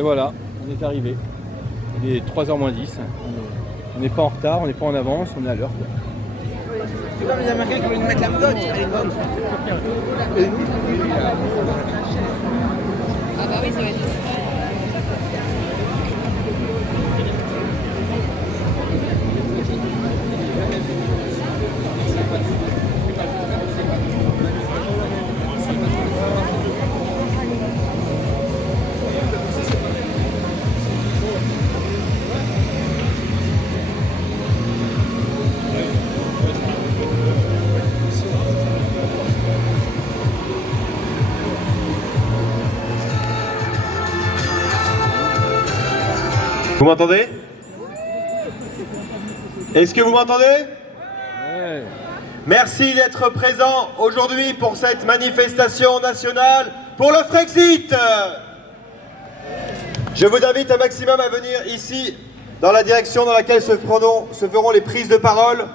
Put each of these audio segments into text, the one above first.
Et voilà, on est arrivé. Il est 3h moins 10. On n'est pas en retard, on n'est pas en avance, on est à l'heure. C'est comme les Américains qui voulaient nous mettre la modote à l'époque. Ah bah oui, ça va être... Vous m'entendez? Est-ce que vous m'entendez? Ouais. Merci d'être présent aujourd'hui pour cette manifestation nationale pour le Frexit. Je vous invite un maximum à venir ici, dans la direction dans laquelle se feront les prises de parole.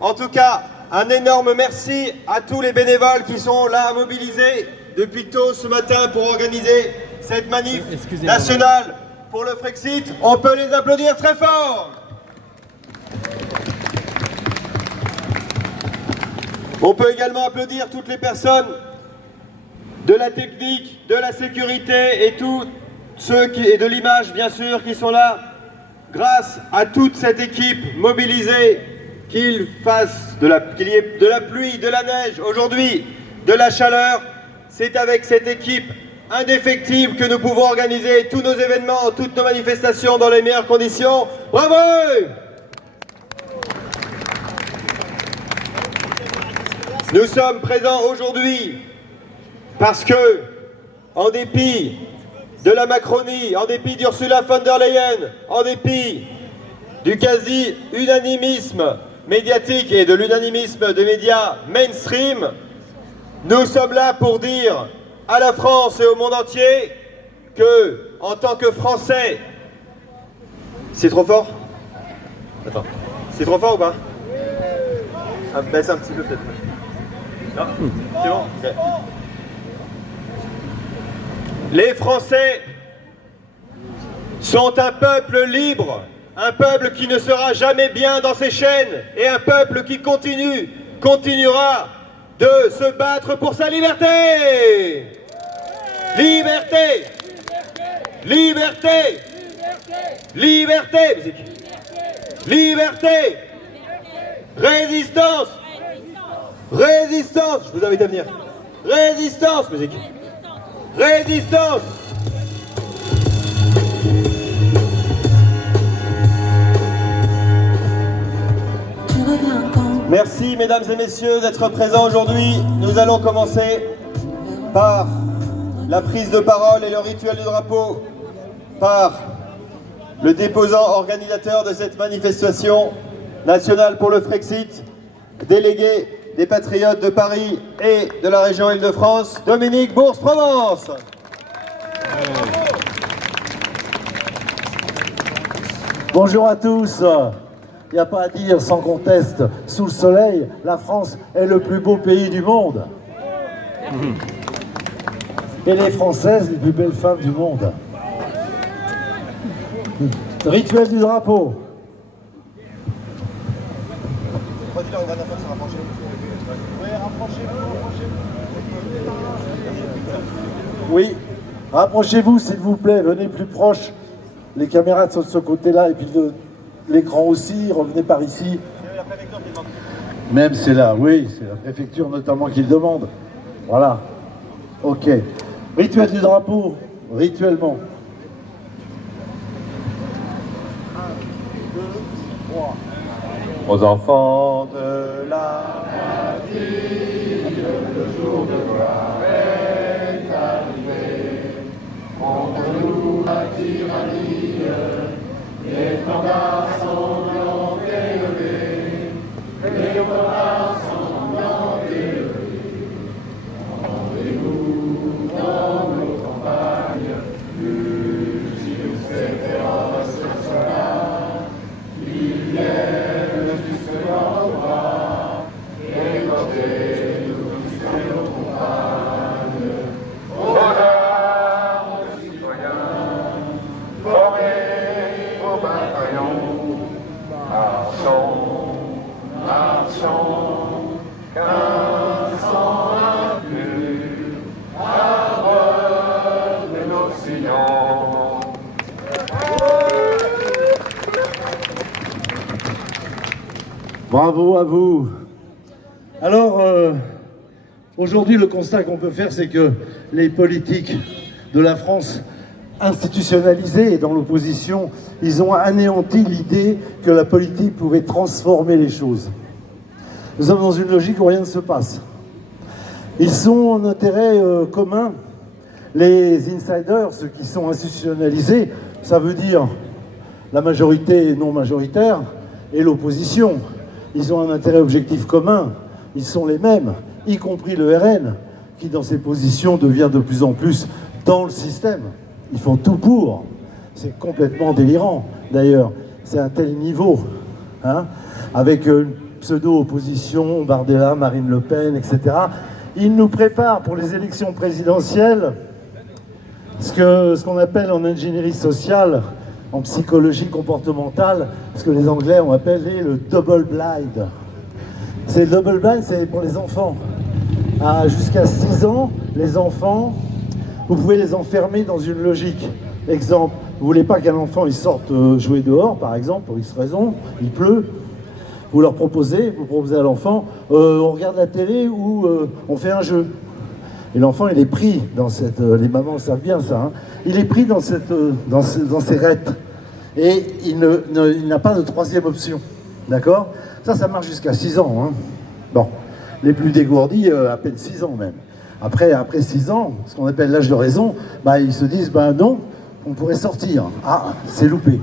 En tout cas, un énorme merci à tous les bénévoles qui sont là mobilisés depuis tôt ce matin pour organiser cette manif nationale pour le Frexit. On peut les applaudir très fort. On peut également applaudir toutes les personnes de la technique, de la sécurité et tous ceux et de l'image bien sûr qui sont là. Grâce à toute cette équipe mobilisée, qu'il y ait de la pluie, de la neige, aujourd'hui de la chaleur, c'est avec cette équipe indéfectible que nous pouvons organiser tous nos événements, toutes nos manifestations dans les meilleures conditions. Bravo! Nous sommes présents aujourd'hui parce que, en dépit de la Macronie, en dépit d'Ursula von der Leyen, en dépit du quasi-unanimisme médiatique et de l'unanimisme des médias mainstream, nous sommes là pour dire à la France et au monde entier que, en tant que Français... C'est trop fort? Attends. C'est trop fort ou pas? Baisse un petit peu peut-être. Non? C'est bon? Okay. Les Français sont un peuple libre, un peuple qui ne sera jamais bien dans ses chaînes et un peuple qui continuera de se battre pour sa liberté. Liberté! Liberté! Liberté! Musique. Liberté! Résistance! Résistance! Je vous invite à venir. Résistance! Musique. Résistance! Merci mesdames et messieurs d'être présents aujourd'hui. Nous allons commencer par la prise de parole et le rituel du drapeau par le déposant organisateur de cette manifestation nationale pour le Frexit, délégué des Patriotes de Paris et de la région Île-de-France, Dominique Bourse-Provence. Bonjour à tous. Il n'y a pas à dire, sans conteste, sous le soleil, la France est le plus beau pays du monde. Et les Françaises, les plus belles femmes du monde. Rituel du drapeau. Oui, rapprochez-vous s'il vous plaît, venez plus proche. Les caméras sont de ce côté-là et puis l'écran aussi, revenez par ici. Même c'est là, oui, c'est la préfecture notamment qui le demande. Voilà, ok. Rituel du drapeau, rituellement. 1, 2, 3. Aux enfants de la patrie, le jour de gloire est arrivé. Contre nous la tyrannie, les standards sanglants élevés, les standards sanglants élevés. Rendez-vous dans nos campagnes, fugitifs et féroces soldats, qui viennent jusque dans nos bras, égorgez-nous jusqu'à nos compagnes. Honneur aux citoyens, Bravo à vous. Alors, aujourd'hui, le constat qu'on peut faire, c'est que les politiques de la France institutionnalisés et dans l'opposition, ils ont anéanti l'idée que la politique pouvait transformer les choses. Nous sommes dans une logique où rien ne se passe. Ils ont un intérêt commun. Les insiders, ceux qui sont institutionnalisés, ça veut dire la majorité non majoritaire et l'opposition. Ils ont un intérêt objectif commun. Ils sont les mêmes, y compris le RN, qui dans ses positions devient de plus en plus dans le système. Ils font tout pour. C'est complètement délirant, d'ailleurs. C'est un tel niveau, hein, avec une pseudo-opposition, Bardella, Marine Le Pen, etc. Ils nous préparent pour les élections présidentielles ce qu'on appelle en ingénierie sociale, en psychologie comportementale, ce que les Anglais ont appelé le double blind. C'est le double blind, c'est pour les enfants. Jusqu'à 6 ans, les enfants, vous pouvez les enfermer dans une logique. Exemple, vous voulez pas qu'un enfant il sorte jouer dehors, par exemple, pour X raison, il pleut. Vous proposez à l'enfant, on regarde la télé ou on fait un jeu. Et l'enfant, il est pris dans cette... les mamans savent bien ça, hein, il est pris dans ces rêtes. Et il n'a pas de troisième option. D'accord ? Ça marche jusqu'à 6 ans. Hein. Bon, les plus dégourdis, à peine 6 ans même. Après 6 ans, ce qu'on appelle l'âge de raison, ils se disent, non, on pourrait sortir. Ah, c'est loupé.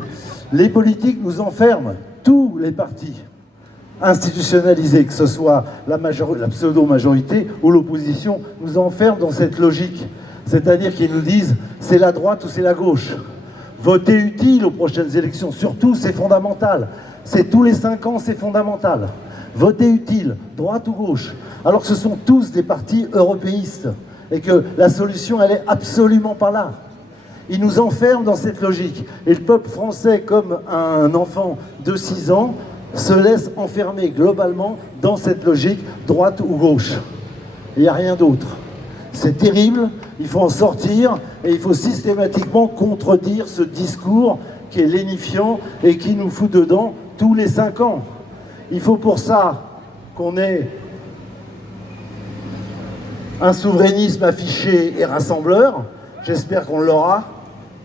Les politiques nous enferment, tous les partis institutionnalisés, que ce soit la pseudo-majorité ou l'opposition, nous enferment dans cette logique. C'est-à-dire qu'ils nous disent, c'est la droite ou c'est la gauche. Voter utile aux prochaines élections, surtout, c'est fondamental. C'est tous les 5 ans, c'est fondamental. Voter utile, droite ou gauche, alors que ce sont tous des partis européistes et que la solution, elle est absolument pas là. Ils nous enferment dans cette logique. Et le peuple français, comme un enfant de 6 ans, se laisse enfermer globalement dans cette logique droite ou gauche. Il n'y a rien d'autre. C'est terrible, il faut en sortir et il faut systématiquement contredire ce discours qui est lénifiant et qui nous fout dedans tous les 5 ans. Il faut pour ça qu'on ait un souverainisme affiché et rassembleur. J'espère qu'on l'aura.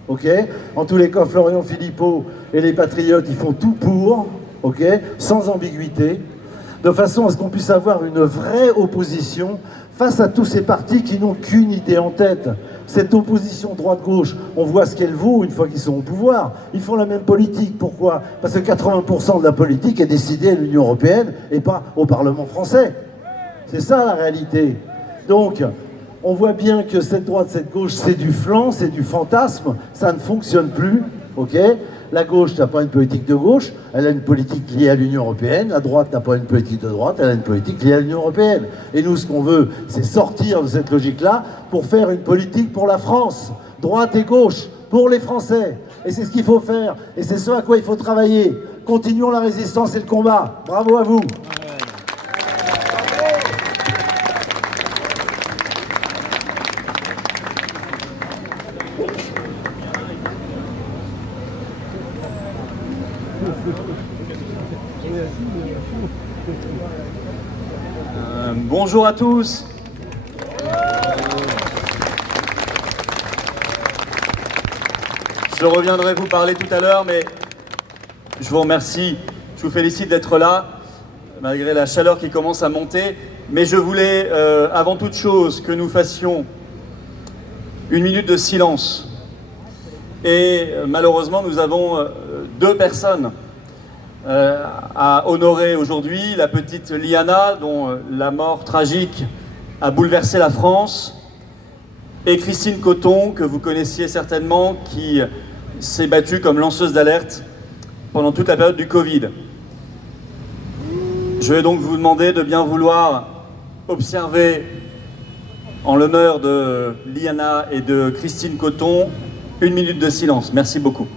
Ok ? En tous les cas, Florian Philippot et les Patriotes, ils font tout pour, ok ? Sans ambiguïté, de façon à ce qu'on puisse avoir une vraie opposition face à tous ces partis qui n'ont qu'une idée en tête. Cette opposition droite-gauche, on voit ce qu'elle vaut une fois qu'ils sont au pouvoir. Ils font la même politique. Pourquoi ? Parce que 80% de la politique est décidée à l'Union européenne et pas au Parlement français. C'est ça la réalité. Donc, on voit bien que cette droite, cette gauche, c'est du flan, c'est du fantasme. Ça ne fonctionne plus. Ok ? La gauche n'a pas une politique de gauche, elle a une politique liée à l'Union européenne. La droite n'a pas une politique de droite, elle a une politique liée à l'Union européenne. Et nous, ce qu'on veut, c'est sortir de cette logique-là pour faire une politique pour la France, droite et gauche, pour les Français. Et c'est ce qu'il faut faire, et c'est ce à quoi il faut travailler. Continuons la résistance et le combat. Bravo à vous. Bonjour à tous. Je reviendrai vous parler tout à l'heure, mais je vous remercie, je vous félicite d'être là, malgré la chaleur qui commence à monter. Mais je voulais, avant toute chose, que nous fassions une minute de silence. Et malheureusement, nous avons 2 personnes à honorer aujourd'hui, la petite Liana, dont la mort tragique a bouleversé la France, et Christine Coton, que vous connaissiez certainement, qui s'est battue comme lanceuse d'alerte pendant toute la période du Covid. Je vais donc vous demander de bien vouloir observer, en l'honneur de Liana et de Christine Coton, une minute de silence. Merci beaucoup.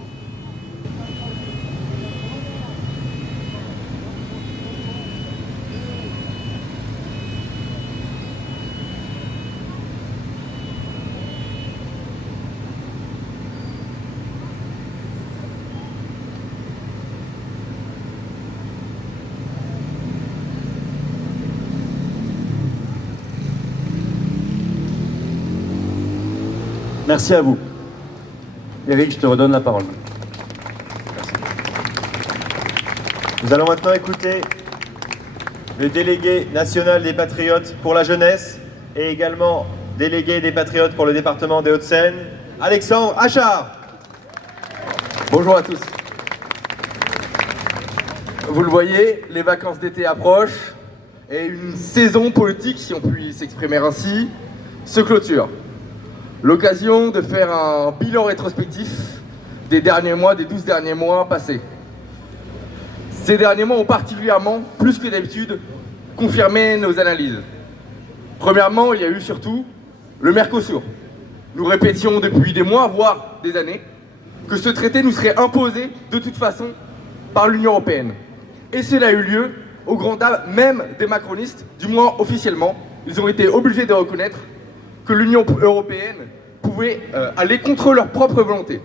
Merci à vous. Eric, je te redonne la parole. Nous allons maintenant écouter le délégué national des Patriotes pour la jeunesse et également délégué des Patriotes pour le département des Hauts-de-Seine, Alexandre Achard. Bonjour à tous. Vous le voyez, les vacances d'été approchent et une saison politique, si on peut s'exprimer ainsi, se clôture. L'occasion de faire un bilan rétrospectif des derniers mois, des 12 derniers mois passés. Ces derniers mois ont particulièrement, plus que d'habitude, confirmé nos analyses. Premièrement, il y a eu surtout le Mercosur. Nous répétions depuis des mois, voire des années, que ce traité nous serait imposé de toute façon par l'Union européenne. Et cela a eu lieu au grand dam même des macronistes, du moins officiellement. Ils ont été obligés de reconnaître que l'Union européenne pouvait aller contre leur propre volonté.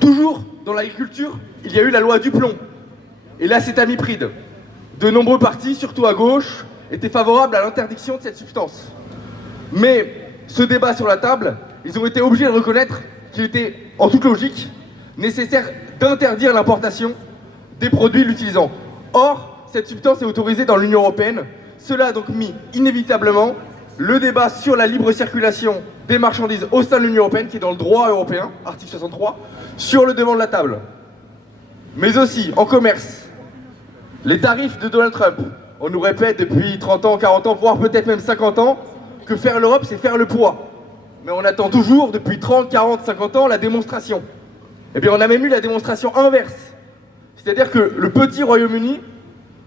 Toujours dans l'agriculture, il y a eu la loi du plomb et l'acétamipride. De nombreux partis, surtout à gauche, étaient favorables à l'interdiction de cette substance. Mais ce débat sur la table, ils ont été obligés de reconnaître qu'il était, en toute logique, nécessaire d'interdire l'importation des produits l'utilisant. Or, cette substance est autorisée dans l'Union européenne. Cela a donc mis inévitablement le débat sur la libre circulation des marchandises au sein de l'Union européenne, qui est dans le droit européen, article 63, sur le devant de la table. Mais aussi, en commerce, les tarifs de Donald Trump. On nous répète depuis 30 ans, 40 ans, voire peut-être même 50 ans, que faire l'Europe, c'est faire le poids. Mais on attend toujours, depuis 30, 40, 50 ans, la démonstration. Eh bien, on a même eu la démonstration inverse. C'est-à-dire que le petit Royaume-Uni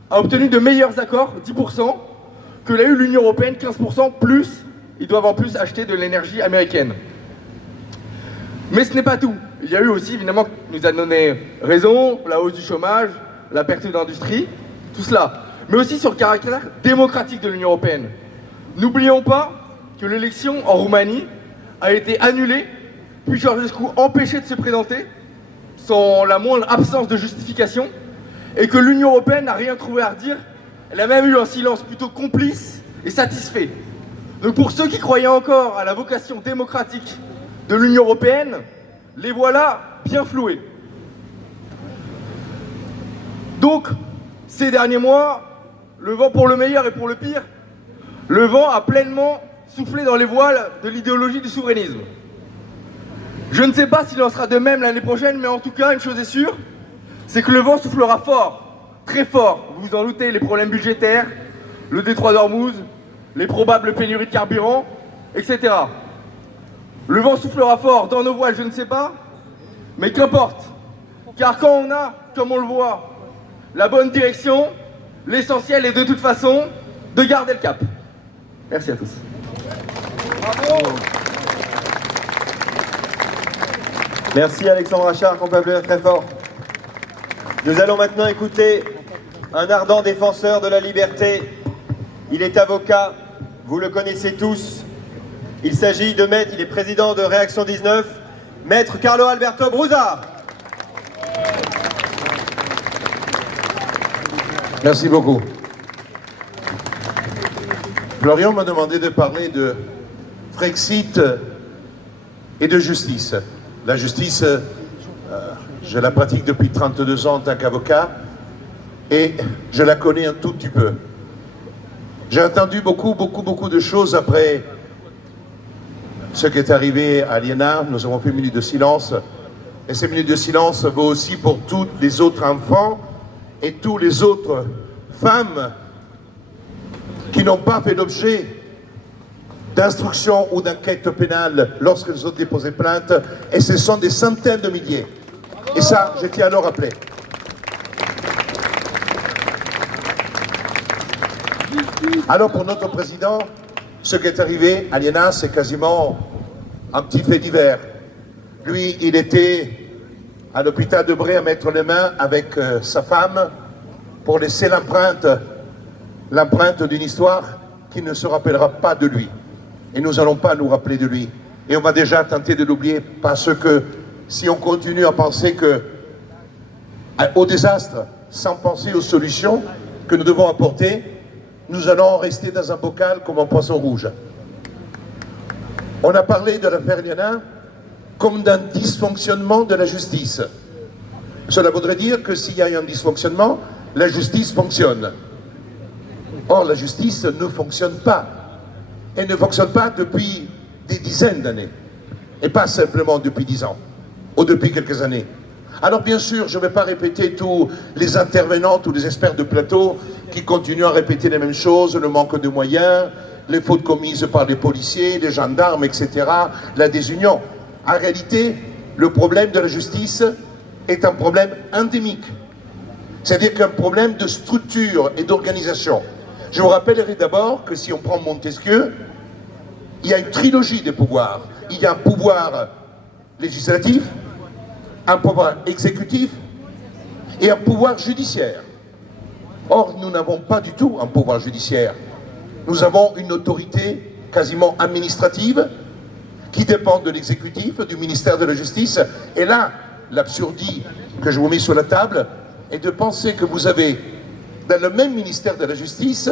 a obtenu de meilleurs accords, 10%, que l'a eu l'Union européenne, 15%, plus, ils doivent en plus acheter de l'énergie américaine. Mais ce n'est pas tout. Il y a eu aussi, évidemment, nous a donné raison, la hausse du chômage, la perte d'industrie, tout cela. Mais aussi sur le caractère démocratique de l'Union européenne. N'oublions pas que l'élection en Roumanie a été annulée, puis Georgescu empêché de se présenter, sans la moindre absence de justification, et que l'Union européenne n'a rien trouvé à redire. Elle a même eu un silence plutôt complice et satisfait. Donc pour ceux qui croyaient encore à la vocation démocratique de l'Union européenne, les voilà bien floués. Donc, ces derniers mois, le vent pour le meilleur et pour le pire, le vent a pleinement soufflé dans les voiles de l'idéologie du souverainisme. Je ne sais pas s'il en sera de même l'année prochaine, mais en tout cas, une chose est sûre, c'est que le vent soufflera fort, très fort. Vous vous en doutez, les problèmes budgétaires, le détroit d'Ormuz, les probables pénuries de carburant, etc. Le vent soufflera fort dans nos voiles, je ne sais pas, mais qu'importe. Car quand on a, comme on le voit, la bonne direction, l'essentiel est de toute façon de garder le cap. Merci à tous. Bravo. Merci Alexandre Achard, qu'on peut applaudir très fort. Nous allons maintenant écouter un ardent défenseur de la liberté. Il est avocat, vous le connaissez tous. Il s'agit de maître, il est président de Réaction 19, maître Carlo Alberto Brusa. Merci beaucoup. Florian m'a demandé de parler de Frexit et de justice. La justice, je la pratique depuis 32 ans en tant qu'avocat et je la connais un tout petit peu. J'ai entendu beaucoup de choses après ce qui est arrivé à l'IENA. Nous avons fait une minute de silence et ces minutes de silence vaut aussi pour tous les autres enfants et tous les autres femmes qui n'ont pas fait l'objet d'instruction ou d'enquête pénale lorsqu'elles ont déposé plainte, et ce sont des centaines de milliers. Et ça, je tiens à le rappeler. Alors pour notre président, ce qui est arrivé à l'IENA, c'est quasiment un petit fait divers. Lui, il était à l'hôpital de Bray à mettre les mains avec sa femme pour laisser l'empreinte d'une histoire qui ne se rappellera pas de lui. Et nous n'allons pas nous rappeler de lui. Et on va déjà tenter de l'oublier parce que si on continue à penser au désastre sans penser aux solutions que nous devons apporter, nous allons rester dans un bocal comme un poisson rouge. On a parlé de l'affaire Liana comme d'un dysfonctionnement de la justice. Cela voudrait dire que s'il y a un dysfonctionnement, la justice fonctionne. Or, la justice ne fonctionne pas. Elle ne fonctionne pas depuis des dizaines d'années. Et pas simplement depuis 10 ans, ou depuis quelques années. Alors bien sûr, je ne vais pas répéter tous les intervenants, tous les experts de plateau qui continuent à répéter les mêmes choses, le manque de moyens, les fautes commises par les policiers, les gendarmes, etc., la désunion. En réalité, le problème de la justice est un problème endémique. C'est-à-dire qu'un problème de structure et d'organisation. Je vous rappellerai d'abord que si on prend Montesquieu, il y a une trilogie des pouvoirs. Il y a un pouvoir législatif, un pouvoir exécutif et un pouvoir judiciaire. Or, nous n'avons pas du tout un pouvoir judiciaire. Nous avons une autorité quasiment administrative qui dépend de l'exécutif, du ministère de la Justice. Et là, l'absurdie que je vous mets sur la table est de penser que vous avez, dans le même ministère de la Justice,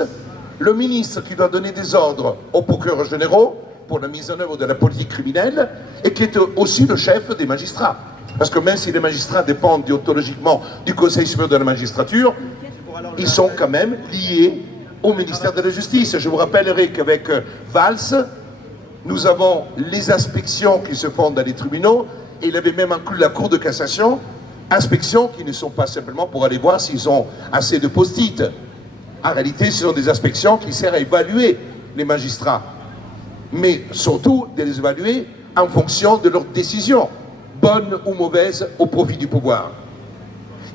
le ministre qui doit donner des ordres aux procureurs généraux pour la mise en œuvre de la politique criminelle et qui est aussi le chef des magistrats. Parce que même si les magistrats dépendent déontologiquement du Conseil supérieur de la magistrature, ils sont quand même liés au ministère de la Justice. Je vous rappellerai qu'avec Valls, nous avons les inspections qui se font dans les tribunaux, et il avait même inclus la Cour de cassation, inspections qui ne sont pas simplement pour aller voir s'ils ont assez de post-it. En réalité, ce sont des inspections qui servent à évaluer les magistrats, mais surtout de les évaluer en fonction de leurs décisions, bonnes ou mauvaises, au profit du pouvoir.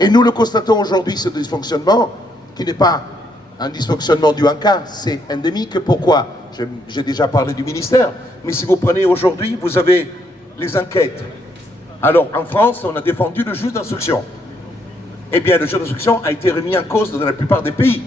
Et nous le constatons aujourd'hui, ce dysfonctionnement, qui n'est pas un dysfonctionnement dû à un cas, c'est endémique. Pourquoi? J'ai déjà parlé du ministère, mais si vous prenez aujourd'hui, vous avez les enquêtes. Alors, en France, on a défendu le juge d'instruction. Eh bien, le juge d'instruction a été remis en cause dans la plupart des pays.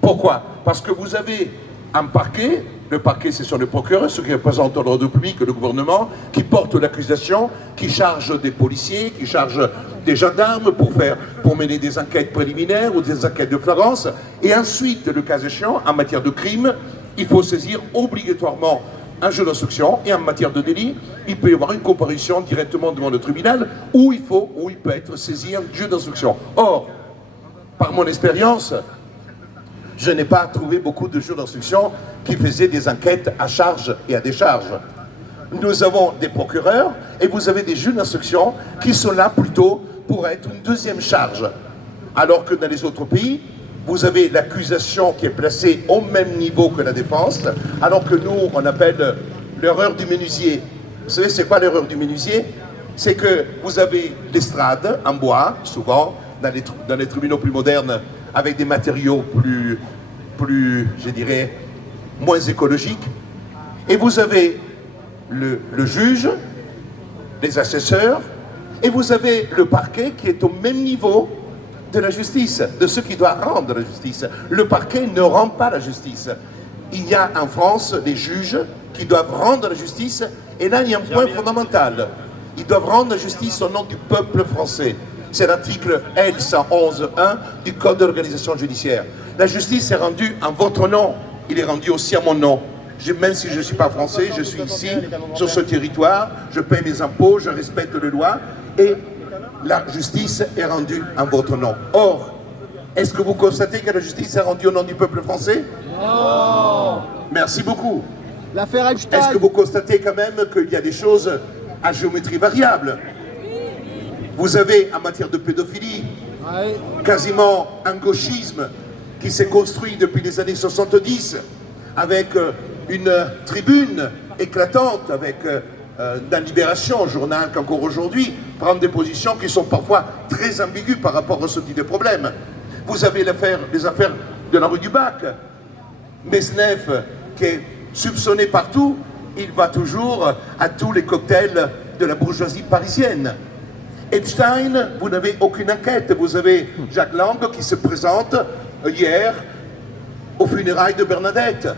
Pourquoi? Parce que vous avez un parquet, le parquet c'est sur le procureur, ceux qui représentent l'ordre public, le gouvernement, qui porte l'accusation, qui charge des policiers, qui charge des gendarmes pour mener des enquêtes préliminaires ou des enquêtes de flagrance. Et ensuite, le cas échéant, en matière de crime, il faut saisir obligatoirement un juge d'instruction, et en matière de délit, il peut y avoir une comparution directement devant le tribunal où il peut être saisi un juge d'instruction. Or, par mon expérience, je n'ai pas trouvé beaucoup de juges d'instruction qui faisaient des enquêtes à charge et à décharge. Nous avons des procureurs et vous avez des juges d'instruction qui sont là plutôt pour être une deuxième charge. Alors que dans les autres pays, vous avez l'accusation qui est placée au même niveau que la défense, alors que nous, on appelle l'erreur du menuisier. Vous savez, c'est quoi l'erreur du menuisier? C'est que vous avez l'estrade en bois, souvent, dans les tribunaux plus modernes, avec des matériaux plus, je dirais, moins écologiques. Et vous avez le juge, les assesseurs, et vous avez le parquet qui est au même niveau de la justice, de ceux qui doivent rendre la justice. Le parquet ne rend pas la justice. Il y a en France des juges qui doivent rendre la justice, et là il y a un point fondamental. Ils doivent rendre la justice au nom du peuple français. C'est l'article L111.1 du Code de l'organisation judiciaire. La justice est rendue en votre nom, il est rendu aussi à mon nom. Même si je ne suis pas français, je suis ici, sur ce territoire, je paie mes impôts, je respecte les lois, et la justice est rendue en votre nom. Or, est-ce que vous constatez que la justice est rendue au nom du peuple français? Non. Merci beaucoup. L'affaire Epstein. Est-ce que vous constatez quand même qu'il y a des choses à géométrie variable? Vous avez, en matière de pédophilie, quasiment un gauchisme qui s'est construit depuis les années 70, avec une tribune éclatante, avec dans Libération, journal qu'encore aujourd'hui, prendre des positions qui sont parfois très ambiguës par rapport à ce type de problème. Vous avez les affaires de la rue du Bac, Mesnef, qui est soupçonné partout, il va toujours à tous les cocktails de la bourgeoisie parisienne. Epstein, vous n'avez aucune enquête. Vous avez Jacques Lang qui se présente hier aux funérailles de Bernadette.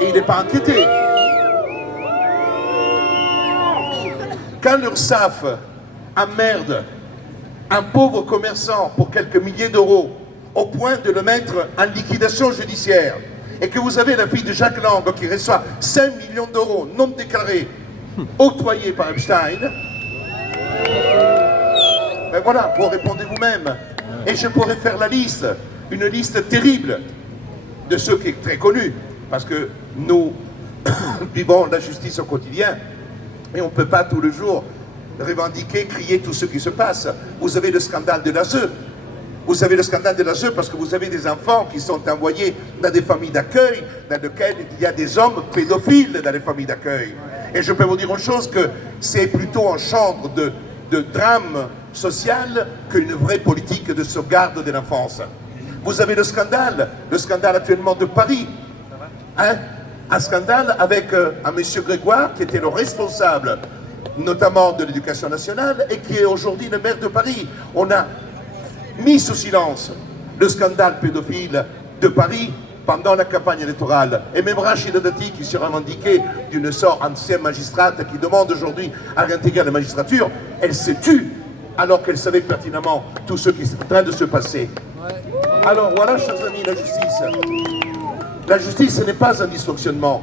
Et il n'est pas inquiété. Quand l'URSSAF emmerde un pauvre commerçant pour quelques milliers d'euros au point de le mettre en liquidation judiciaire, et que vous avez la fille de Jacques Lang qui reçoit 5 millions d'euros non déclarés, octroyés par Epstein, ben voilà, vous répondez vous-même. Et je pourrais faire la liste, une liste terrible de ceux qui est très connu, parce que nous vivons la justice au quotidien, et on ne peut pas tous les jours revendiquer, crier tout ce qui se passe. Vous avez le scandale de l'ASE. Vous avez le scandale de l'ASE parce que vous avez des enfants qui sont envoyés dans des familles d'accueil, dans lesquelles il y a des hommes pédophiles dans les familles d'accueil. Et je peux vous dire une chose, que c'est plutôt un chambre de drame social qu'une vraie politique de sauvegarde de l'enfance. Vous avez le scandale actuellement de Paris. Hein? Un scandale avec un monsieur Grégoire qui était le responsable notamment de l'éducation nationale et qui est aujourd'hui le maire de Paris. On a mis sous silence le scandale pédophile de Paris pendant la campagne électorale. Et même Rachida Dati, qui se revendiquait d'une sorte ancienne magistrate qui demande aujourd'hui à réintégrer la magistrature, elle s'est tue alors qu'elle savait pertinemment tout ce qui est en train de se passer. Alors voilà, chers amis, la justice. La justice, ce n'est pas un dysfonctionnement.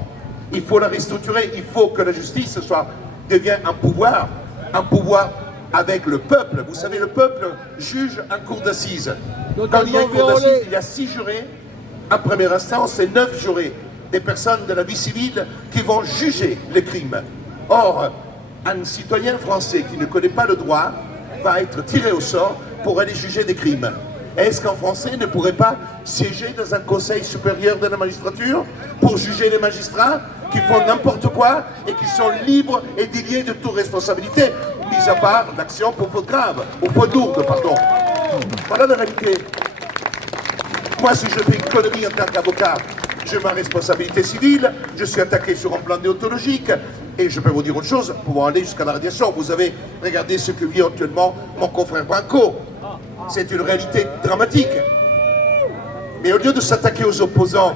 Il faut la restructurer, il faut que la justice devienne un pouvoir avec le peuple. Vous savez, le peuple juge en cour d'assises. Quand il y a une cour d'assises, il y a 6 jurés en première instance et 9 jurés, des personnes de la vie civile qui vont juger les crimes. Or, un citoyen français qui ne connaît pas le droit va être tiré au sort pour aller juger des crimes. Est-ce qu'un Français ne pourrait pas siéger dans un conseil supérieur de la magistrature pour juger les magistrats qui font n'importe quoi et qui sont libres et déliés de toute responsabilité, mis à part l'action pour faute grave, ou faute lourde, pardon. Voilà la réalité. Moi, si je fais une connerie en tant qu'avocat, j'ai ma responsabilité civile, je suis attaqué sur un plan déontologique, et je peux vous dire autre chose, pouvant aller jusqu'à la radiation. Vous avez regardé ce que vit actuellement mon confrère Branco. C'est une réalité dramatique. Mais au lieu de s'attaquer aux opposants,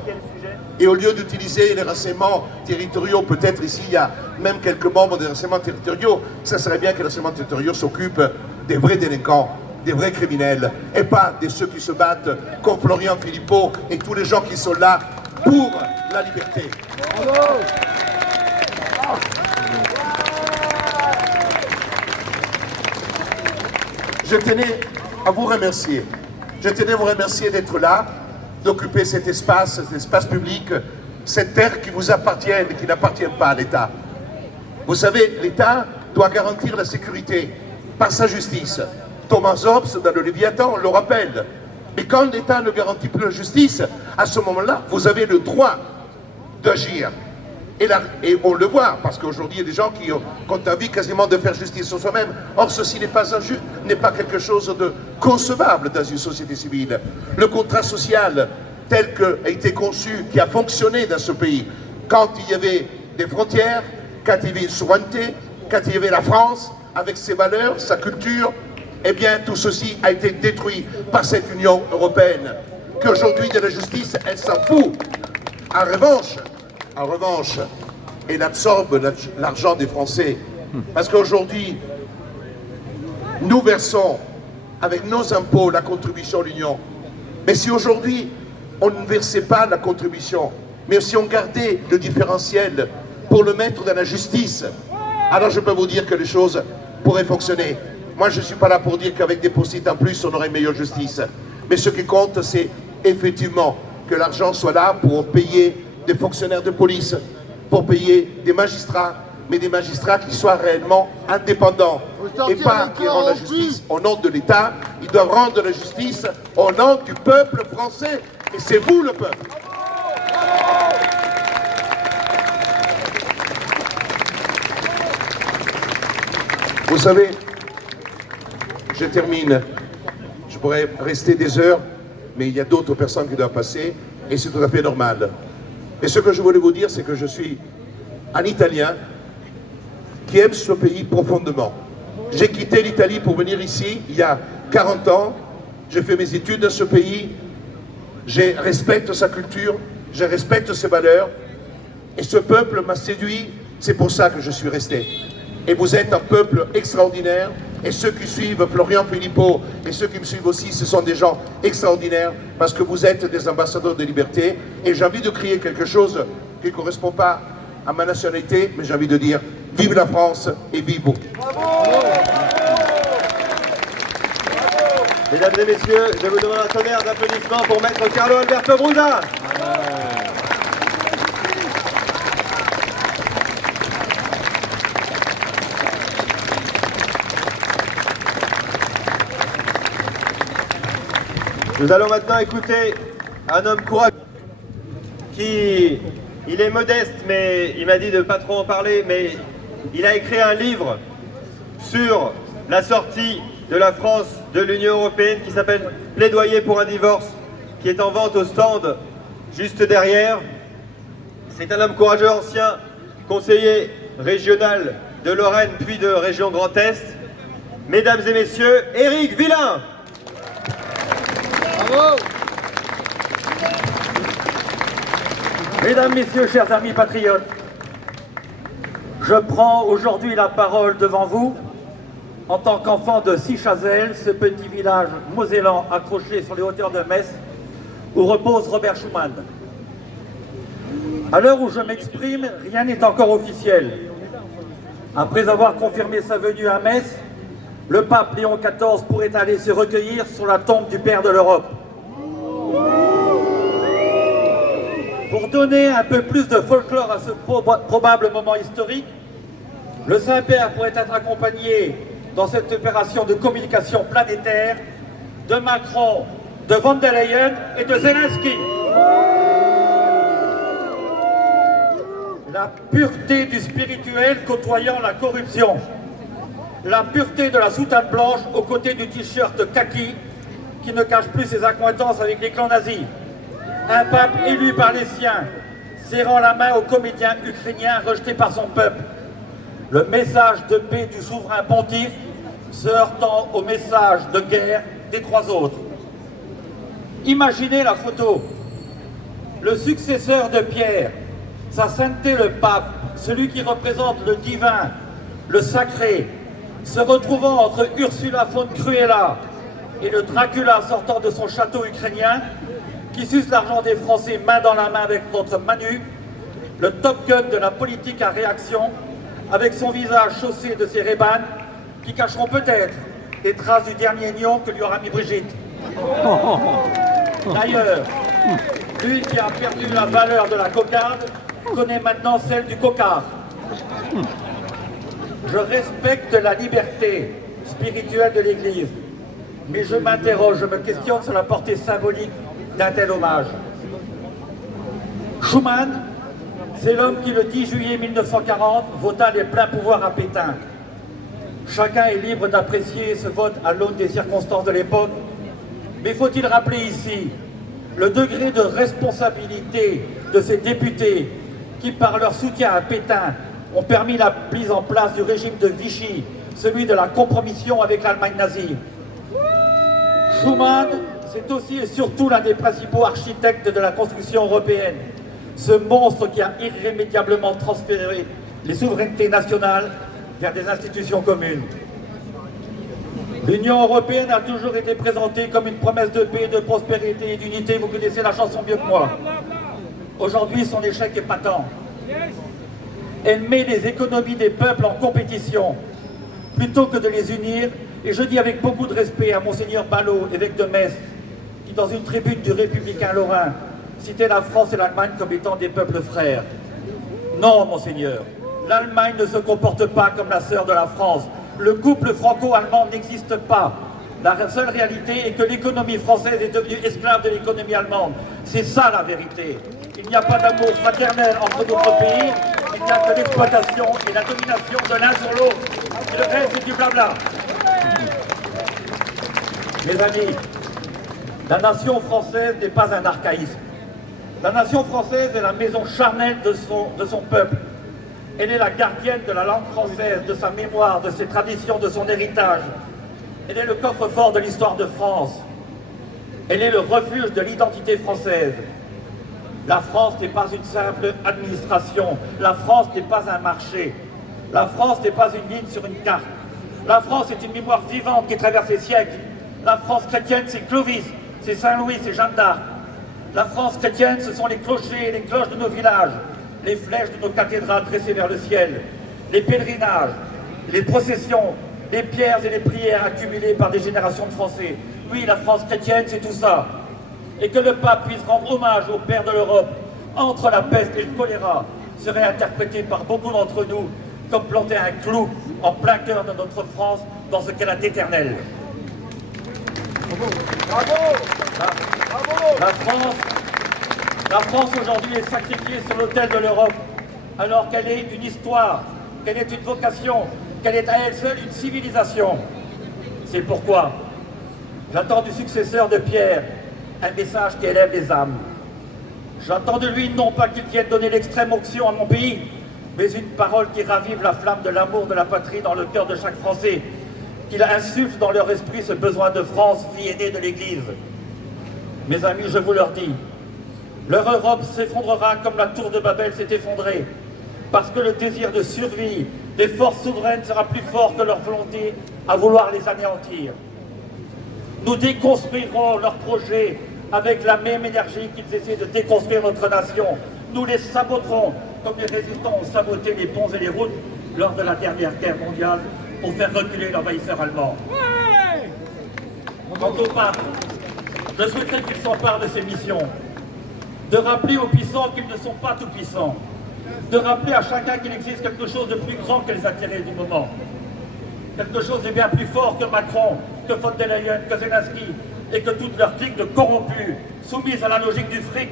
et au lieu d'utiliser les renseignements territoriaux, peut-être ici il y a même quelques membres des renseignements territoriaux, ça serait bien que les renseignements territoriaux s'occupent des vrais délinquants, des vrais criminels, et pas de ceux qui se battent comme Florian Philippot et tous les gens qui sont là pour la liberté. Je tenais à vous remercier. Je tenais à vous remercier d'être là, d'occuper cet espace public, cette terre qui vous appartient et qui n'appartient pas à l'État. Vous savez, l'État doit garantir la sécurité par sa justice. Thomas Hobbes, dans le Léviathan, le rappelle. Mais quand l'État ne garantit plus la justice, à ce moment-là, vous avez le droit d'agir. Et on le voit, parce qu'aujourd'hui, il y a des gens qui ont envie quasiment de faire justice sur soi-même. Or, ceci n'est pas quelque chose de concevable dans une société civile. Le contrat social, tel qu'a été conçu, qui a fonctionné dans ce pays, quand il y avait des frontières, quand il y avait une souveraineté, quand il y avait la France, avec ses valeurs, sa culture, eh bien, tout ceci a été détruit par cette Union européenne, qu'aujourd'hui, de la justice, elle s'en fout. En revanche, elle absorbe l'argent des Français. Parce qu'aujourd'hui, nous versons avec nos impôts la contribution à l'Union. Mais si aujourd'hui, on ne versait pas la contribution, mais si on gardait le différentiel pour le mettre dans la justice, alors je peux vous dire que les choses pourraient fonctionner. Moi, je ne suis pas là pour dire qu'avec des post-it en plus, on aurait une meilleure justice. Mais ce qui compte, c'est effectivement que l'argent soit là pour payer des fonctionnaires de police, pour payer des magistrats, mais des magistrats qui soient réellement indépendants et pas qui rendent la justice au nom de l'État. Ils doivent rendre la justice au nom du peuple français, et c'est vous le peuple. Vous savez, je termine, je pourrais rester des heures, mais il y a d'autres personnes qui doivent passer, et c'est tout à fait normal. Et ce que je voulais vous dire, c'est que je suis un Italien qui aime ce pays profondément. J'ai quitté l'Italie pour venir ici il y a 40 ans. J'ai fait mes études dans ce pays. Je respecte sa culture, je respecte ses valeurs. Et ce peuple m'a séduit, c'est pour ça que je suis resté. Et vous êtes un peuple extraordinaire. Et ceux qui suivent Florian Philippot et ceux qui me suivent aussi, ce sont des gens extraordinaires parce que vous êtes des ambassadeurs de liberté. Et j'ai envie de crier quelque chose qui ne correspond pas à ma nationalité, mais j'ai envie de dire vive la France et vive vous. Mesdames et messieurs, je vous demande un tonnerre d'applaudissements pour Maître Carlo Alberto Brusa. Nous allons maintenant écouter un homme courageux il est modeste, mais il m'a dit de ne pas trop en parler, mais il a écrit un livre sur la sortie de la France de l'Union européenne qui s'appelle Plaidoyer pour un divorce, qui est en vente au stand juste derrière. C'est un homme courageux, ancien conseiller régional de Lorraine puis de région Grand Est. Mesdames et messieurs, Éric Villain. Bravo. Mesdames, Messieurs, chers amis patriotes, je prends aujourd'hui la parole devant vous en tant qu'enfant de Sichazel, ce petit village mosellan accroché sur les hauteurs de Metz, où repose Robert Schuman. À l'heure où je m'exprime, rien n'est encore officiel. Après avoir confirmé sa venue à Metz, le pape Léon XIV pourrait aller se recueillir sur la tombe du Père de l'Europe. Pour donner un peu plus de folklore à ce probable moment historique, le Saint-Père pourrait être accompagné dans cette opération de communication planétaire de Macron, de von der Leyen et de Zelensky. La pureté du spirituel côtoyant la corruption. La pureté de la soutane blanche aux côtés du t-shirt kaki qui ne cache plus ses accointances avec les clans nazis. Un pape élu par les siens, serrant la main aux comédiens ukrainiens rejetés par son peuple. Le message de paix du souverain pontife se heurtant au message de guerre des trois autres. Imaginez la photo. Le successeur de Pierre, sa sainteté le pape, celui qui représente le divin, le sacré, se retrouvant entre Ursula von Cruella et le Dracula sortant de son château ukrainien, qui suce l'argent des Français main dans la main avec notre Manu, le Top Gun de la politique à réaction, avec son visage chaussé de ses Ray-Ban, qui cacheront peut-être les traces du dernier nion que lui aura mis Brigitte. D'ailleurs, lui qui a perdu la valeur de la cocarde, connaît maintenant celle du cocard. Je respecte la liberté spirituelle de l'Église, mais je m'interroge, je me questionne sur la portée symbolique d'un tel hommage. Schuman, c'est l'homme qui, le 10 juillet 1940, vota les pleins pouvoirs à Pétain. Chacun est libre d'apprécier ce vote à l'aune des circonstances de l'époque, mais faut-il rappeler ici le degré de responsabilité de ces députés qui, par leur soutien à Pétain, ont permis la mise en place du régime de Vichy, celui de la compromission avec l'Allemagne nazie. Schuman, c'est aussi et surtout l'un des principaux architectes de la construction européenne. Ce monstre qui a irrémédiablement transféré les souverainetés nationales vers des institutions communes. L'Union européenne a toujours été présentée comme une promesse de paix, de prospérité et d'unité. Vous connaissez la chanson mieux que moi. Aujourd'hui, son échec est patent. Elle met les économies des peuples en compétition, plutôt que de les unir. Et je dis avec beaucoup de respect à Monseigneur Ballot, évêque de Metz, qui dans une tribune du Républicain lorrain, citait la France et l'Allemagne comme étant des peuples frères. Non, Monseigneur, l'Allemagne ne se comporte pas comme la sœur de la France. Le couple franco-allemand n'existe pas. La seule réalité est que l'économie française est devenue esclave de l'économie allemande. C'est ça la vérité. Il n'y a pas d'amour fraternel entre notre pays, il n'y a que l'exploitation et la domination de l'un sur l'autre. Et le reste, c'est du blabla. Mes amis, la nation française n'est pas un archaïsme. La nation française est la maison charnelle de son peuple. Elle est la gardienne de la langue française, de sa mémoire, de ses traditions, de son héritage. Elle est le coffre-fort de l'histoire de France. Elle est le refuge de l'identité française. La France n'est pas une simple administration. La France n'est pas un marché. La France n'est pas une ligne sur une carte. La France est une mémoire vivante qui traverse les siècles. La France chrétienne, c'est Clovis, c'est Saint-Louis, c'est Jeanne d'Arc. La France chrétienne, ce sont les clochers et les cloches de nos villages, les flèches de nos cathédrales dressées vers le ciel, les pèlerinages, les processions, les pierres et les prières accumulées par des générations de Français. Oui, la France chrétienne, c'est tout ça. Et que le pape puisse rendre hommage au Père de l'Europe entre la peste et le choléra serait interprété par beaucoup d'entre nous comme planter un clou en plein cœur de notre France dans ce qu'elle a d'éternel. La France aujourd'hui est sacrifiée sur l'autel de l'Europe, alors qu'elle est une histoire, qu'elle est une vocation, qu'elle est à elle seule une civilisation. C'est pourquoi j'attends du successeur de Pierre un message qui élève les âmes. J'attends de lui non pas qu'il vienne donner l'extrême onction à mon pays, mais une parole qui ravive la flamme de l'amour de la patrie dans le cœur de chaque Français, qu'il insuffle dans leur esprit ce besoin de France, fille aînée de l'Église. Mes amis, je vous leur dis, leur Europe s'effondrera comme la tour de Babel s'est effondrée, parce que le désir de survie des forces souveraines sera plus fort que leur volonté à vouloir les anéantir. Nous déconstruirons leurs projets avec la même énergie qu'ils essaient de déconstruire notre nation. Nous les saboterons comme les résistants ont saboté les ponts et les routes lors de la dernière guerre mondiale pour faire reculer l'envahisseur allemand. Quant au pape, je souhaiterais qu'il s'empare de ses missions, de rappeler aux puissants qu'ils ne sont pas tout puissants, de rappeler à chacun qu'il existe quelque chose de plus grand que les intérêts du moment, quelque chose de bien plus fort que Macron, que von der Leyen, que Zelensky, et que toute leur clique de corrompus, soumise à la logique du fric,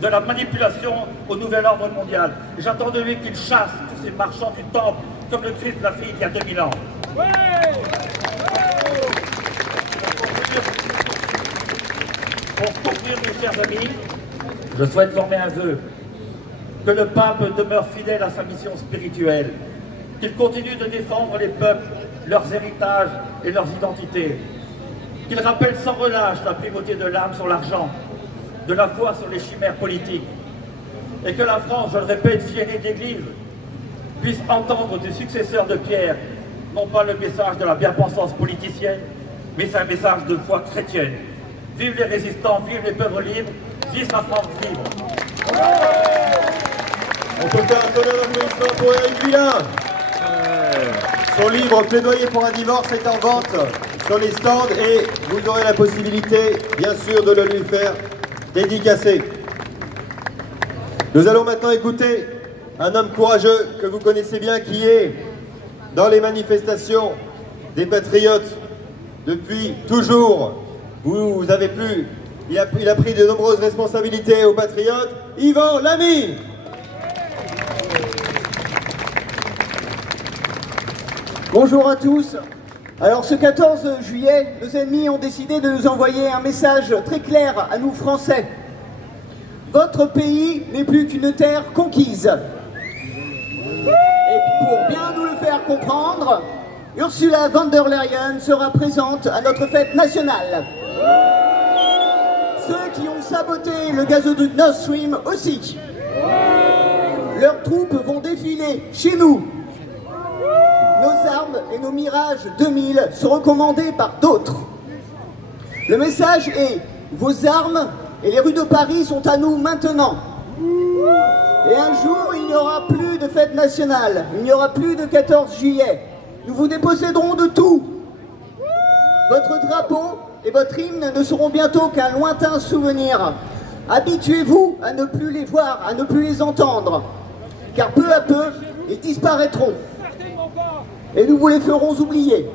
de la manipulation au nouvel ordre mondial. J'attends de lui qu'il chasse tous ces marchands du temple, comme le Christ l'a fait il y a 2000 ans. Pour conclure, mes chers amis, je souhaite former un vœu, que le pape demeure fidèle à sa mission spirituelle, qu'il continue de défendre les peuples, leurs héritages et leurs identités, qu'il rappelle sans relâche la primauté de l'âme sur l'argent, de la foi sur les chimères politiques, et que la France, je le répète, fille aînée d'Église, puisse entendre du successeur de Pierre, non pas le message de la bien-pensance politicienne, mais c'est un message de foi chrétienne. Vive les résistants, vive les peuples libres, vive la France libre. On peut faire un tonnerre d'applaudissements pour Éric Villain. Son livre Plaidoyer pour un divorce est en vente sur les stands et vous aurez la possibilité, bien sûr, de le lui faire dédicacer. Nous allons maintenant écouter un homme courageux que vous connaissez bien, qui est dans les manifestations des patriotes depuis toujours. Vous avez pu, il a pris de nombreuses responsabilités aux patriotes. Yvan Lamy. Bonjour à tous. Alors ce 14 juillet, nos ennemis ont décidé de nous envoyer un message très clair à nous Français. Votre pays n'est plus qu'une terre conquise. Et pour bien nous le faire comprendre, Ursula von der Leyen sera présente à notre fête nationale. Ceux qui ont saboté le gazoduc Nord Stream aussi. Leurs troupes vont défiler chez nous. Nos armes et nos Mirage 2000 sont recommandés par d'autres. Le message est: vos armes et les rues de Paris sont à nous maintenant. Et un jour, il n'y aura plus de fête nationale, il n'y aura plus de 14 juillet. Nous vous déposséderons de tout. Votre drapeau et votre hymne ne seront bientôt qu'un lointain souvenir. Habituez-vous à ne plus les voir, à ne plus les entendre, car peu à peu, ils disparaîtront. Et nous vous les ferons oublier.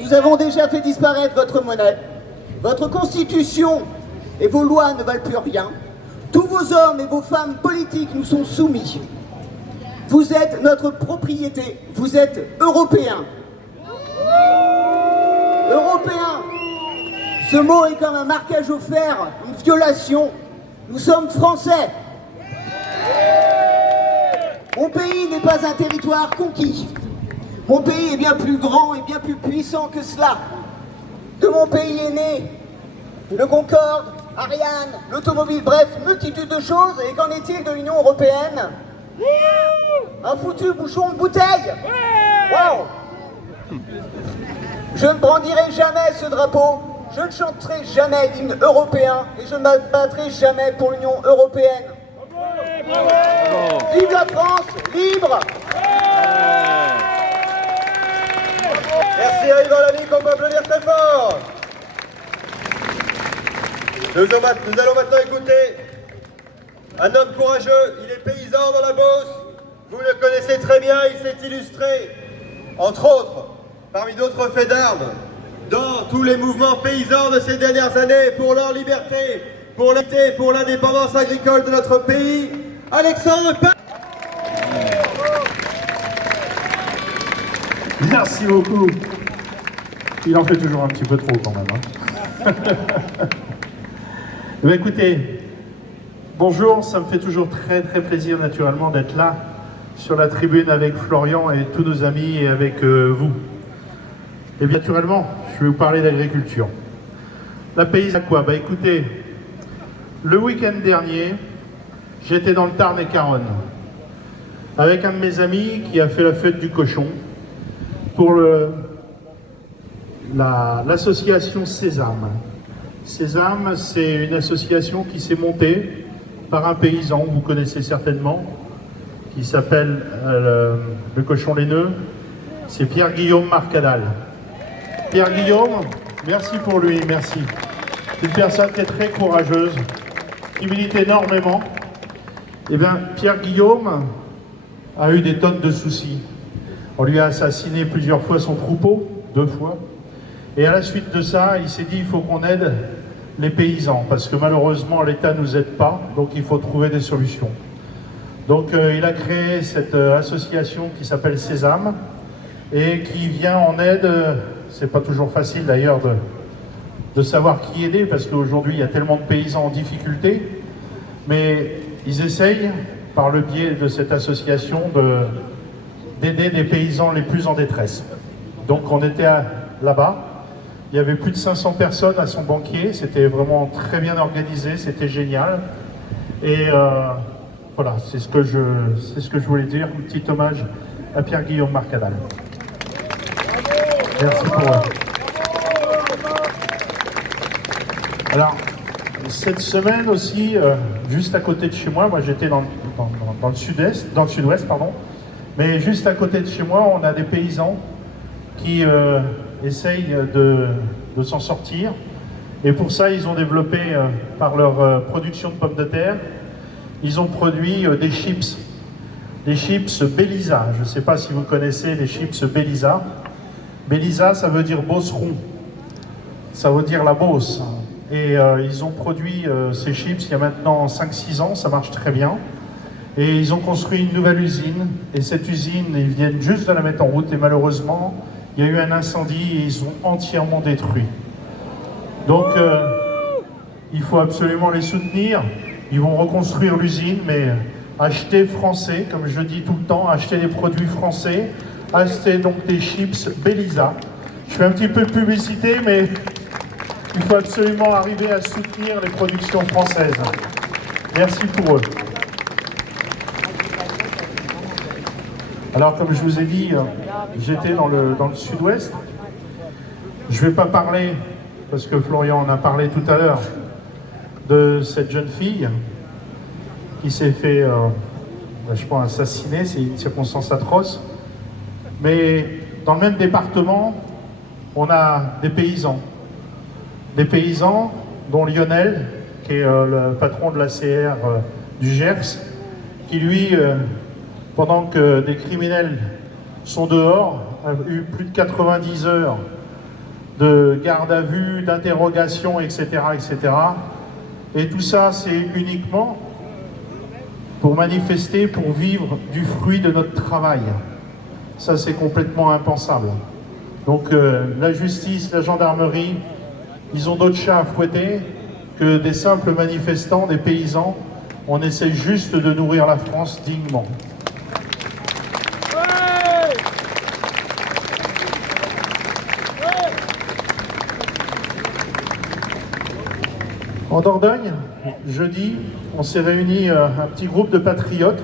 Nous avons déjà fait disparaître votre monnaie, votre constitution et vos lois ne valent plus rien. Tous vos hommes et vos femmes politiques nous sont soumis. Vous êtes notre propriété, vous êtes européens. Européens, ce mot est comme un marquage au fer, une violation. Nous sommes français. Mon pays n'est pas un territoire conquis. Mon pays est bien plus grand et bien plus puissant que cela. De mon pays est né le Concorde, Ariane, l'automobile, bref, multitude de choses. Et qu'en est-il de l'Union européenne ? Un foutu bouchon de bouteille. Wow. Je ne brandirai jamais ce drapeau, je ne chanterai jamais l'hymne européen et je ne me battrai jamais pour l'Union européenne. Vive la France, libre. Merci Yvan Lamy, qu'on peut applaudir très fort. Nous allons maintenant écouter un homme courageux, il est paysan dans la Beauce, vous le connaissez très bien, il s'est illustré, entre autres, parmi d'autres faits d'armes, dans tous les mouvements paysans de ces dernières années pour leur liberté, pour l'indépendance agricole de notre pays, Alexandre Pin. Merci beaucoup. Il en fait toujours un petit peu trop quand même. Hein. Mais écoutez, bonjour, ça me fait toujours très plaisir naturellement d'être là sur la tribune avec Florian et tous nos amis et avec vous. Et bien naturellement, je vais vous parler d'agriculture. La paysanne quoi? Bah écoutez, le week-end dernier, j'étais dans le Tarn-et-Garonne avec un de mes amis qui a fait la fête du cochon pour l'association Sésame. Sésame, c'est une association qui s'est montée par un paysan, vous connaissez certainement, qui s'appelle le cochon laineux, c'est Pierre-Guillaume Marcadal. Pierre-Guillaume, merci pour lui, merci. Une personne qui est très courageuse, qui milite énormément. Eh bien, Pierre-Guillaume a eu des tonnes de soucis. On lui a assassiné plusieurs fois son troupeau, 2 fois. Et à la suite de ça, il s'est dit il faut qu'on aide les paysans, parce que malheureusement l'État ne nous aide pas, donc il faut trouver des solutions. Donc il a créé cette association qui s'appelle Sésame, et qui vient en aide, c'est pas toujours facile d'ailleurs de savoir qui aider, parce qu'aujourd'hui il y a tellement de paysans en difficulté, mais ils essayent, par le biais de cette association, d'aider les paysans les plus en détresse. Donc on était là-bas, il y avait plus de 500 personnes à son banquier, c'était vraiment très bien organisé, c'était génial. Et voilà, c'est ce que je voulais dire, un petit hommage à Pierre-Guillaume Marcadal. Merci pour eux. Alors, cette semaine aussi, juste à côté de chez moi j'étais dans le sud-ouest, pardon, mais juste à côté de chez moi, on a des paysans qui essayent de s'en sortir. Et pour ça, ils ont développé, par leur production de pommes de terre, ils ont produit des chips Bélisa. Je ne sais pas si vous connaissez les chips Bélisa. Bélisa, ça veut dire Beauceron. Ça veut dire la Beauce. Et ils ont produit ces chips il y a maintenant 5-6 ans, ça marche très bien. Et ils ont construit une nouvelle usine. Et cette usine, ils viennent juste de la mettre en route. Et malheureusement, il y a eu un incendie et ils ont entièrement détruit. Donc, il faut absolument les soutenir. Ils vont reconstruire l'usine, mais acheter français, comme je dis tout le temps, acheter des produits français, acheter donc des chips Bélisa. Je fais un petit peu de publicité, mais il faut absolument arriver à soutenir les productions françaises. Merci pour eux. Alors, comme je vous ai dit, j'étais dans le sud-ouest. Je ne vais pas parler, parce que Florian en a parlé tout à l'heure, de cette jeune fille qui s'est fait, je pense, assassiner. C'est une circonstance atroce. Mais dans le même département, on a des paysans. Des paysans dont Lionel, qui est le patron de l'ACR du Gers, qui lui, pendant que des criminels sont dehors, a eu plus de 90 heures de garde à vue, d'interrogation, etc., etc. Et tout ça, c'est uniquement pour manifester, pour vivre du fruit de notre travail. Ça, c'est complètement impensable. Donc, la justice, la gendarmerie, ils ont d'autres chats à fouetter que des simples manifestants, des paysans. On essaie juste de nourrir la France dignement. En Dordogne, jeudi, on s'est réunis un petit groupe de patriotes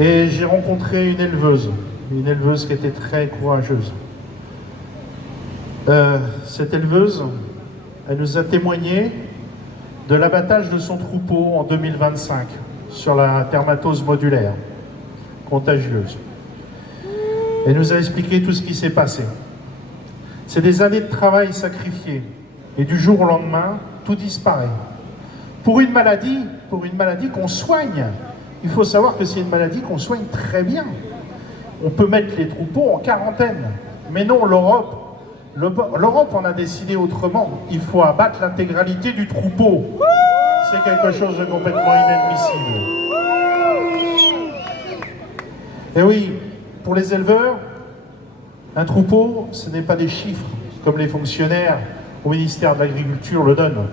Et j'ai rencontré une éleveuse qui était très courageuse. Cette éleveuse, elle nous a témoigné de l'abattage de son troupeau en 2025 sur la dermatose modulaire, contagieuse. Elle nous a expliqué tout ce qui s'est passé. C'est des années de travail sacrifiées. Et du jour au lendemain, tout disparaît. Pour une maladie qu'on soigne, il faut savoir que c'est une maladie qu'on soigne très bien. On peut mettre les troupeaux en quarantaine. Mais non, l'Europe en a décidé autrement. Il faut abattre l'intégralité du troupeau. C'est quelque chose de complètement inadmissible. Et oui, pour les éleveurs, un troupeau, ce n'est pas des chiffres, comme les fonctionnaires au ministère de l'Agriculture le donnent.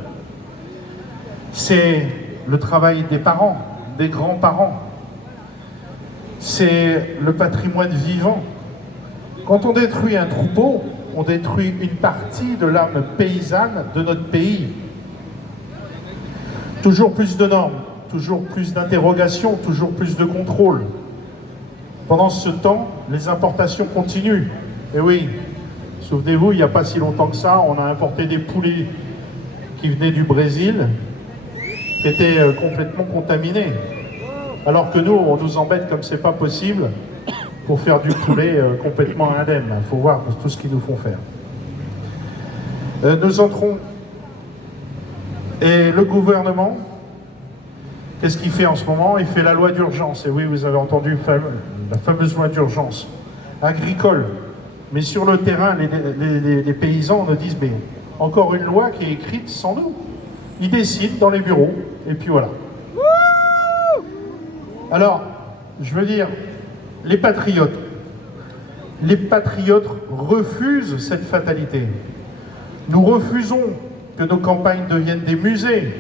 C'est le travail des parents, des grands-parents. C'est le patrimoine vivant. Quand on détruit un troupeau, on détruit une partie de l'âme paysanne de notre pays. Toujours plus de normes, toujours plus d'interrogations, toujours plus de contrôles. Pendant ce temps, les importations continuent. Et oui, souvenez-vous, il n'y a pas si longtemps que ça, on a importé des poulets qui venaient du Brésil, qui étaient complètement contaminés. Alors que nous, on nous embête comme c'est pas possible pour faire du poulet complètement indemne. Il faut voir tout ce qu'ils nous font faire. Nous entrons. Et le gouvernement, qu'est-ce qu'il fait en ce moment? Il fait la loi d'urgence. Et oui, vous avez entendu la fameuse loi d'urgence agricole. Mais sur le terrain, les paysans nous disent, mais encore une loi qui est écrite sans nous. Ils décident dans les bureaux, et puis voilà. Alors, je veux dire, les patriotes refusent cette fatalité. Nous refusons que nos campagnes deviennent des musées.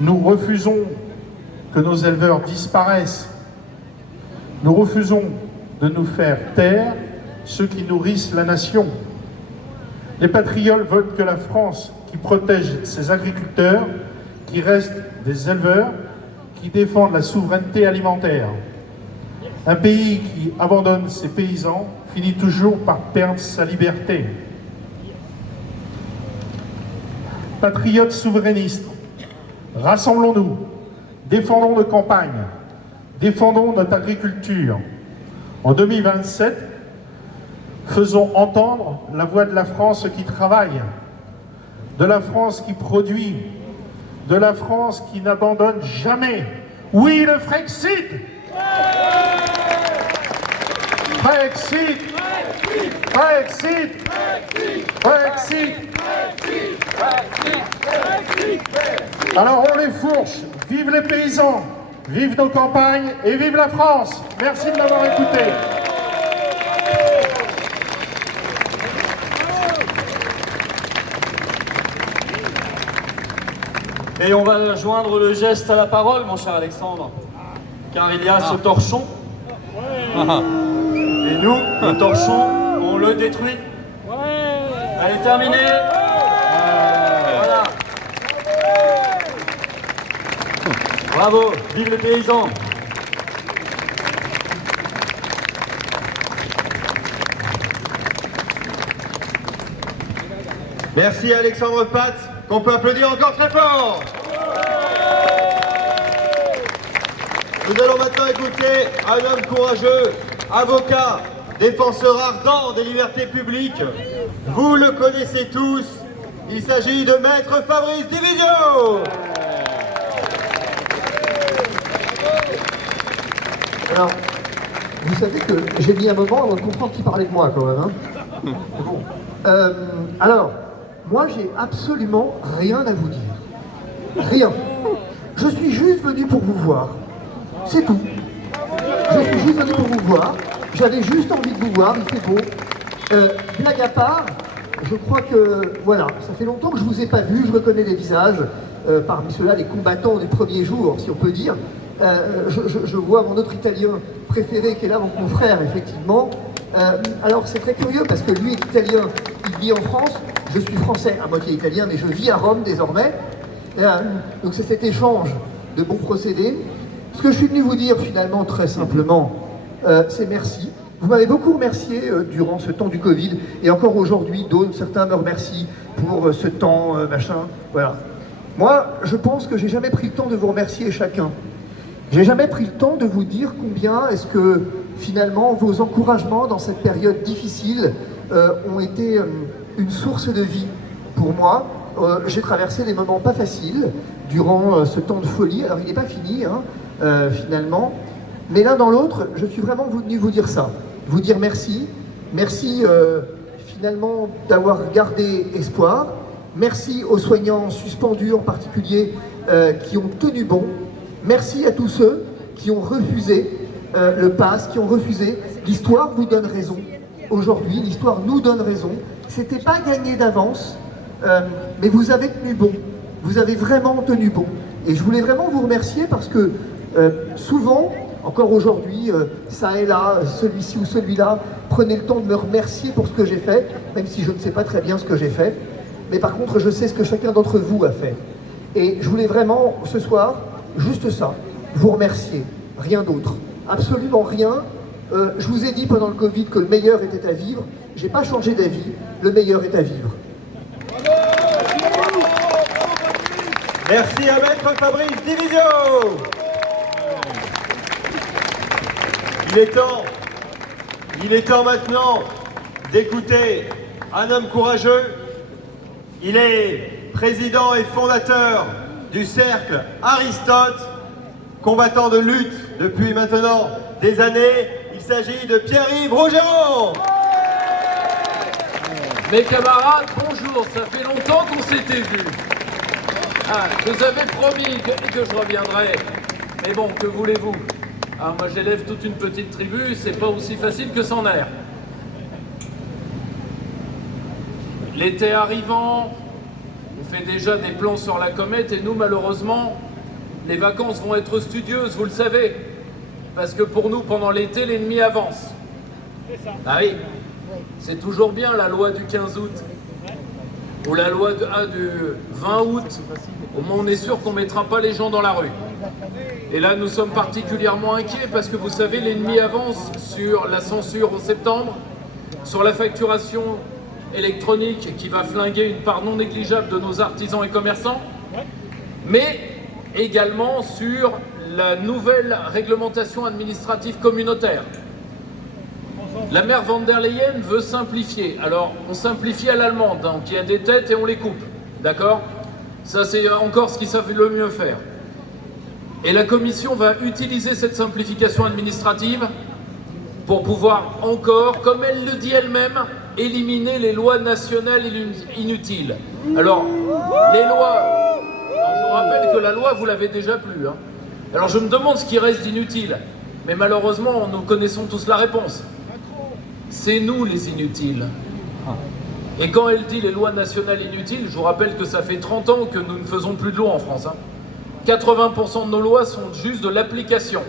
Nous refusons que nos éleveurs disparaissent. Nous refusons de nous faire taire ceux qui nourrissent la nation. Les patriotes veulent que la France, qui protège ses agriculteurs, qui restent des éleveurs, qui défendent la souveraineté alimentaire. Un pays qui abandonne ses paysans finit toujours par perdre sa liberté. Patriotes souverainistes, rassemblons-nous, défendons nos campagnes, défendons notre agriculture. En 2027, faisons entendre la voix de la France qui travaille, de la France qui produit, de la France qui n'abandonne jamais. Oui, le Frexit! Frexit! Frexit! Frexit! Alors on les fourche. Vive les paysans, vive nos campagnes et vive la France. Merci de m'avoir écouté. Et on va joindre le geste à la parole, mon cher Alexandre, car il y a ce torchon. Et nous, le torchon, on le détruit. Allez, terminé. Voilà. Bravo, vive les paysans. Merci Alexandre Pat, qu'on peut applaudir encore très fort. Nous allons maintenant écouter un homme courageux, avocat, défenseur ardent des libertés publiques. Vous le connaissez tous, il s'agit de Maître Fabrice Divisio. Alors, vous savez que j'ai mis un moment avant de comprendre qui parlait de moi quand même. Hein. Bon. Alors, moi j'ai absolument rien à vous dire. Rien. Je suis juste venu pour vous voir. C'est tout. Je suis juste venu pour vous voir. J'avais juste envie de vous voir, il fait beau. Blague à part, je crois que, voilà, ça fait longtemps que je ne vous ai pas vu, je reconnais les visages, parmi ceux-là, les combattants des premiers jours, si on peut dire. Je vois mon autre Italien préféré qui est là, mon confrère, effectivement. Alors c'est très curieux parce que lui est italien, il vit en France, je suis français, à moitié italien, mais je vis à Rome désormais. Donc c'est cet échange de bons procédés. Ce que je suis venu vous dire finalement très simplement, c'est merci. Vous m'avez beaucoup remercié durant ce temps du Covid, et encore aujourd'hui, certains me remercient pour ce temps, machin, voilà. Moi, je pense que j'ai jamais pris le temps de vous remercier chacun. J'ai jamais pris le temps de vous dire combien est-ce que finalement vos encouragements dans cette période difficile ont été une source de vie pour moi. J'ai traversé des moments pas faciles durant ce temps de folie. Alors il n'est pas fini finalement, mais l'un dans l'autre, je suis vraiment venu vous dire ça, vous dire merci, merci finalement d'avoir gardé espoir, merci aux soignants suspendus en particulier qui ont tenu bon, merci à tous ceux qui ont refusé le pass, qui ont refusé. L'histoire vous donne raison. Aujourd'hui, l'histoire nous donne raison. C'était pas gagné d'avance, mais vous avez tenu bon. Vous avez vraiment tenu bon. Et je voulais vraiment vous remercier parce que souvent, encore aujourd'hui, ça et là, celui-ci ou celui-là, prenez le temps de me remercier pour ce que j'ai fait, même si je ne sais pas très bien ce que j'ai fait. Mais par contre, je sais ce que chacun d'entre vous a fait. Et je voulais vraiment, ce soir, juste ça, vous remercier. Rien d'autre. Absolument rien. Je vous ai dit pendant le Covid que le meilleur était à vivre. J'ai pas changé d'avis. Le meilleur est à vivre. Merci à Maître Fabrice Divisio. Il est temps maintenant d'écouter un homme courageux. Il est président et fondateur du cercle Aristote, combattant de lutte depuis maintenant des années. Il s'agit de Pierre-Yves Rougeron. Mes camarades, bonjour, ça fait longtemps qu'on s'était vus. Je vous avais promis que je reviendrais, mais bon, que voulez-vous? Moi j'élève toute une petite tribu, c'est pas aussi facile que c'en est. L'été arrivant, on fait déjà des plans sur la comète et nous malheureusement, les vacances vont être studieuses, vous le savez. Parce que pour nous, pendant l'été, l'ennemi avance. Ah oui, c'est toujours bien la loi du 15 août. Ou la loi du 20 août. Au moins on est sûr qu'on ne mettra pas les gens dans la rue. Et là nous sommes particulièrement inquiets parce que vous savez, l'ennemi avance sur la censure en septembre, sur la facturation électronique qui va flinguer une part non négligeable de nos artisans et commerçants, mais également sur la nouvelle réglementation administrative communautaire. La maire von der Leyen veut simplifier. Alors, on simplifie à l'allemande, donc il y a des têtes et on les coupe. D'accord? Ça, c'est encore ce qu'ils savent le mieux faire. Et la Commission va utiliser cette simplification administrative pour pouvoir encore, comme elle le dit elle-même, éliminer les lois nationales inutiles. Alors, les lois... Alors, je vous rappelle que la loi, vous l'avez déjà plus. Alors, je me demande ce qui reste d'inutile. Mais malheureusement, nous connaissons tous la réponse. C'est nous les inutiles. Et quand elle dit les lois nationales inutiles, je vous rappelle que ça fait 30 ans que nous ne faisons plus de loi en France. 80% de nos lois sont juste de l'application.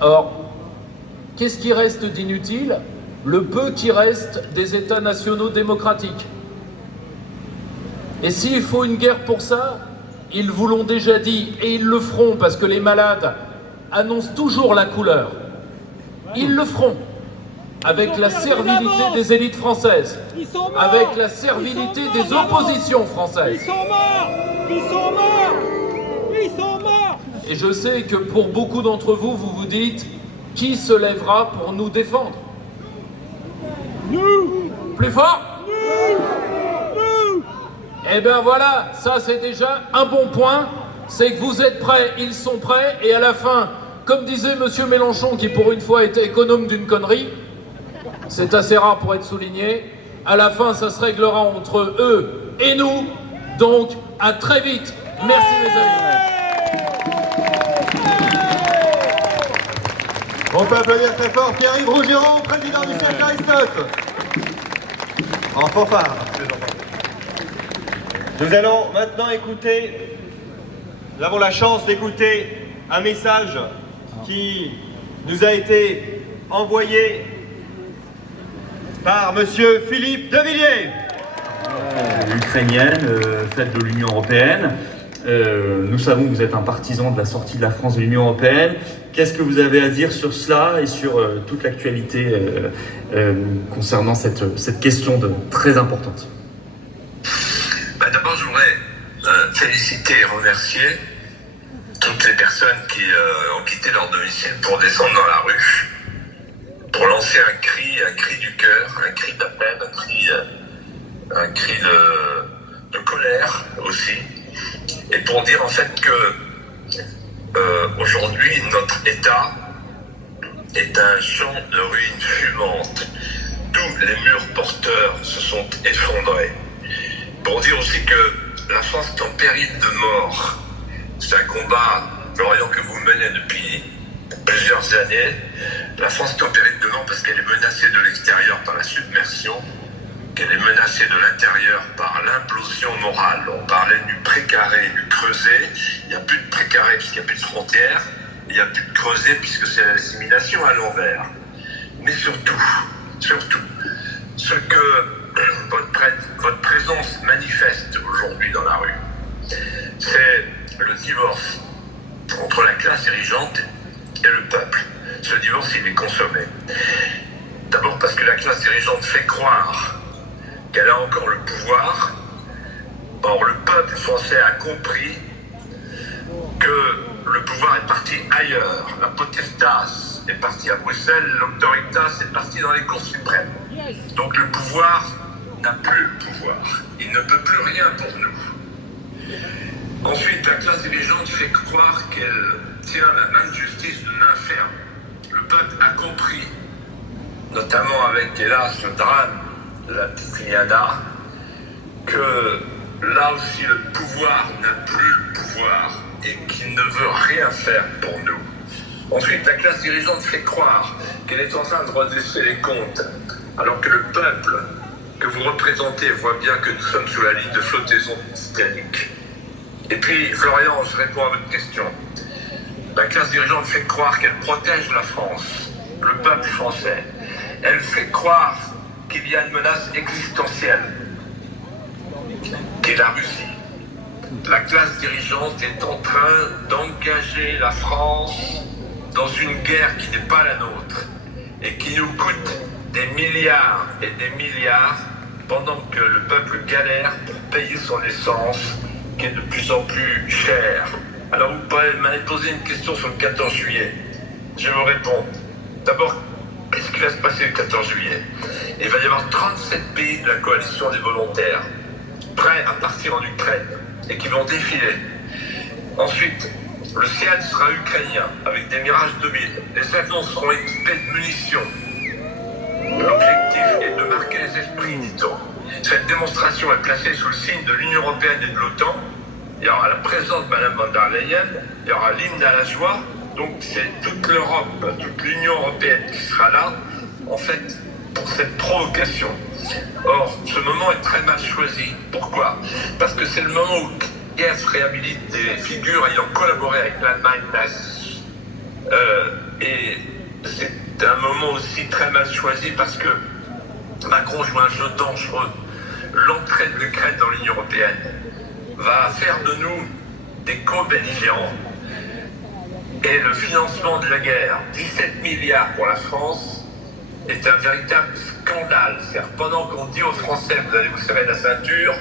Or, qu'est-ce qui reste d'inutile? Le peu qui reste des États nationaux démocratiques. Et s'il faut une guerre pour ça, ils vous l'ont déjà dit, et ils le feront parce que les malades annoncent toujours la couleur. Ils le feront. Avec la servilité des élites françaises, avec la servilité des oppositions françaises. Ils sont morts! Ils sont morts! Ils sont morts! Et je sais que pour beaucoup d'entre vous, vous vous dites, qui se lèvera pour nous défendre? Nous! Plus fort? Nous! Eh bien voilà, ça c'est déjà un bon point, c'est que vous êtes prêts, ils sont prêts, et à la fin, comme disait monsieur Mélenchon, qui pour une fois était économe d'une connerie, c'est assez rare pour être souligné, à la fin ça se réglera entre eux et nous, donc à très vite. Merci les amis. On peut applaudir très fort Pierre-Yves Rougeron, président du cercle Aristote. En fanfare. Nous allons maintenant écouter, nous avons la chance d'écouter un message qui nous a été envoyé par monsieur Philippe de Villiers. Ukrainienne, celle de l'Union européenne, Nous savons que vous êtes un partisan de la sortie de la France de l'Union européenne. Qu'est-ce que vous avez à dire sur cela et sur toute l'actualité concernant cette question très importante? D'abord, je voudrais féliciter et remercier toutes les personnes qui ont quitté leur domicile pour descendre dans la rue, pour lancer un cri du cœur, un cri d'appel, un cri de colère aussi, et pour dire en fait que aujourd'hui notre État est un champ de ruines fumantes. Tous les murs porteurs se sont effondrés. Pour dire aussi que la France est en péril de mort. C'est un combat, Florian, que vous menez depuis plusieurs années. La France est en péril de mort parce qu'elle est menacée de l'extérieur par la submersion, qu'elle est menacée de l'intérieur par l'implosion morale. On parlait du précaré, du creuset. Il n'y a plus de précaré puisqu'il n'y a plus de frontières. Il n'y a plus de creuset puisque c'est l'assimilation à l'envers. Mais surtout, ce que votre présence manifeste aujourd'hui dans la rue, c'est le divorce entre la classe dirigeante et le peuple. Ce divorce, il est consommé. D'abord parce que la classe dirigeante fait croire qu'elle a encore le pouvoir. Or, le peuple français a compris que le pouvoir est parti ailleurs. La potestas est partie à Bruxelles, l'autoritas est partie dans les cours suprêmes. Donc le pouvoir n'a plus le pouvoir. Il ne peut plus rien pour nous. Ensuite, la classe dirigeante fait croire qu'elle tient la main de justice d'une main ferme. Le peuple a compris, notamment avec, hélas, le drame de la petite Liana, que là aussi le pouvoir n'a plus le pouvoir et qu'il ne veut rien faire pour nous. Ensuite, la classe dirigeante fait croire qu'elle est en train de redresser les comptes, alors que le peuple que vous représentez voit bien que nous sommes sous la ligne de flottaison titanique. Et puis, Florian, je réponds à votre question. La classe dirigeante fait croire qu'elle protège la France, le peuple français. Elle fait croire qu'il y a une menace existentielle, qui est la Russie. La classe dirigeante est en train d'engager la France dans une guerre qui n'est pas la nôtre et qui nous coûte des milliards et des milliards pendant que le peuple galère pour payer son essence qui est de plus en plus chère. Alors vous m'avez posé une question sur le 14 juillet. Je vous réponds. D'abord, qu'est-ce qui va se passer le 14 juillet? Il va y avoir 37 pays de la coalition des volontaires prêts à partir en Ukraine et qui vont défiler. Ensuite, le ciel sera ukrainien avec des Mirage 2000. Les avions seront équipés de munitions. L'objectif est de marquer les esprits, dit-on. Cette démonstration est placée sous le signe de l'Union européenne et de l'OTAN. Il y aura la présence de Mme von der Leyen, il y aura l'hymne à la joie. Donc c'est toute l'Europe, toute l'Union européenne qui sera là, en fait, pour cette provocation. Or, ce moment est très mal choisi. Pourquoi? Parce que c'est le moment où Kiev réhabilite des figures ayant collaboré avec l'Allemagne nazie. Et c'est un moment aussi très mal choisi parce que Macron joue un jeu dangereux. L'entrée de l'Ukraine dans l'Union européenne va faire de nous des co-belligérants. Et le financement de la guerre, 17 milliards pour la France, est un véritable scandale. C'est-à-dire, pendant qu'on dit aux Français, vous allez vous serrer la ceinture,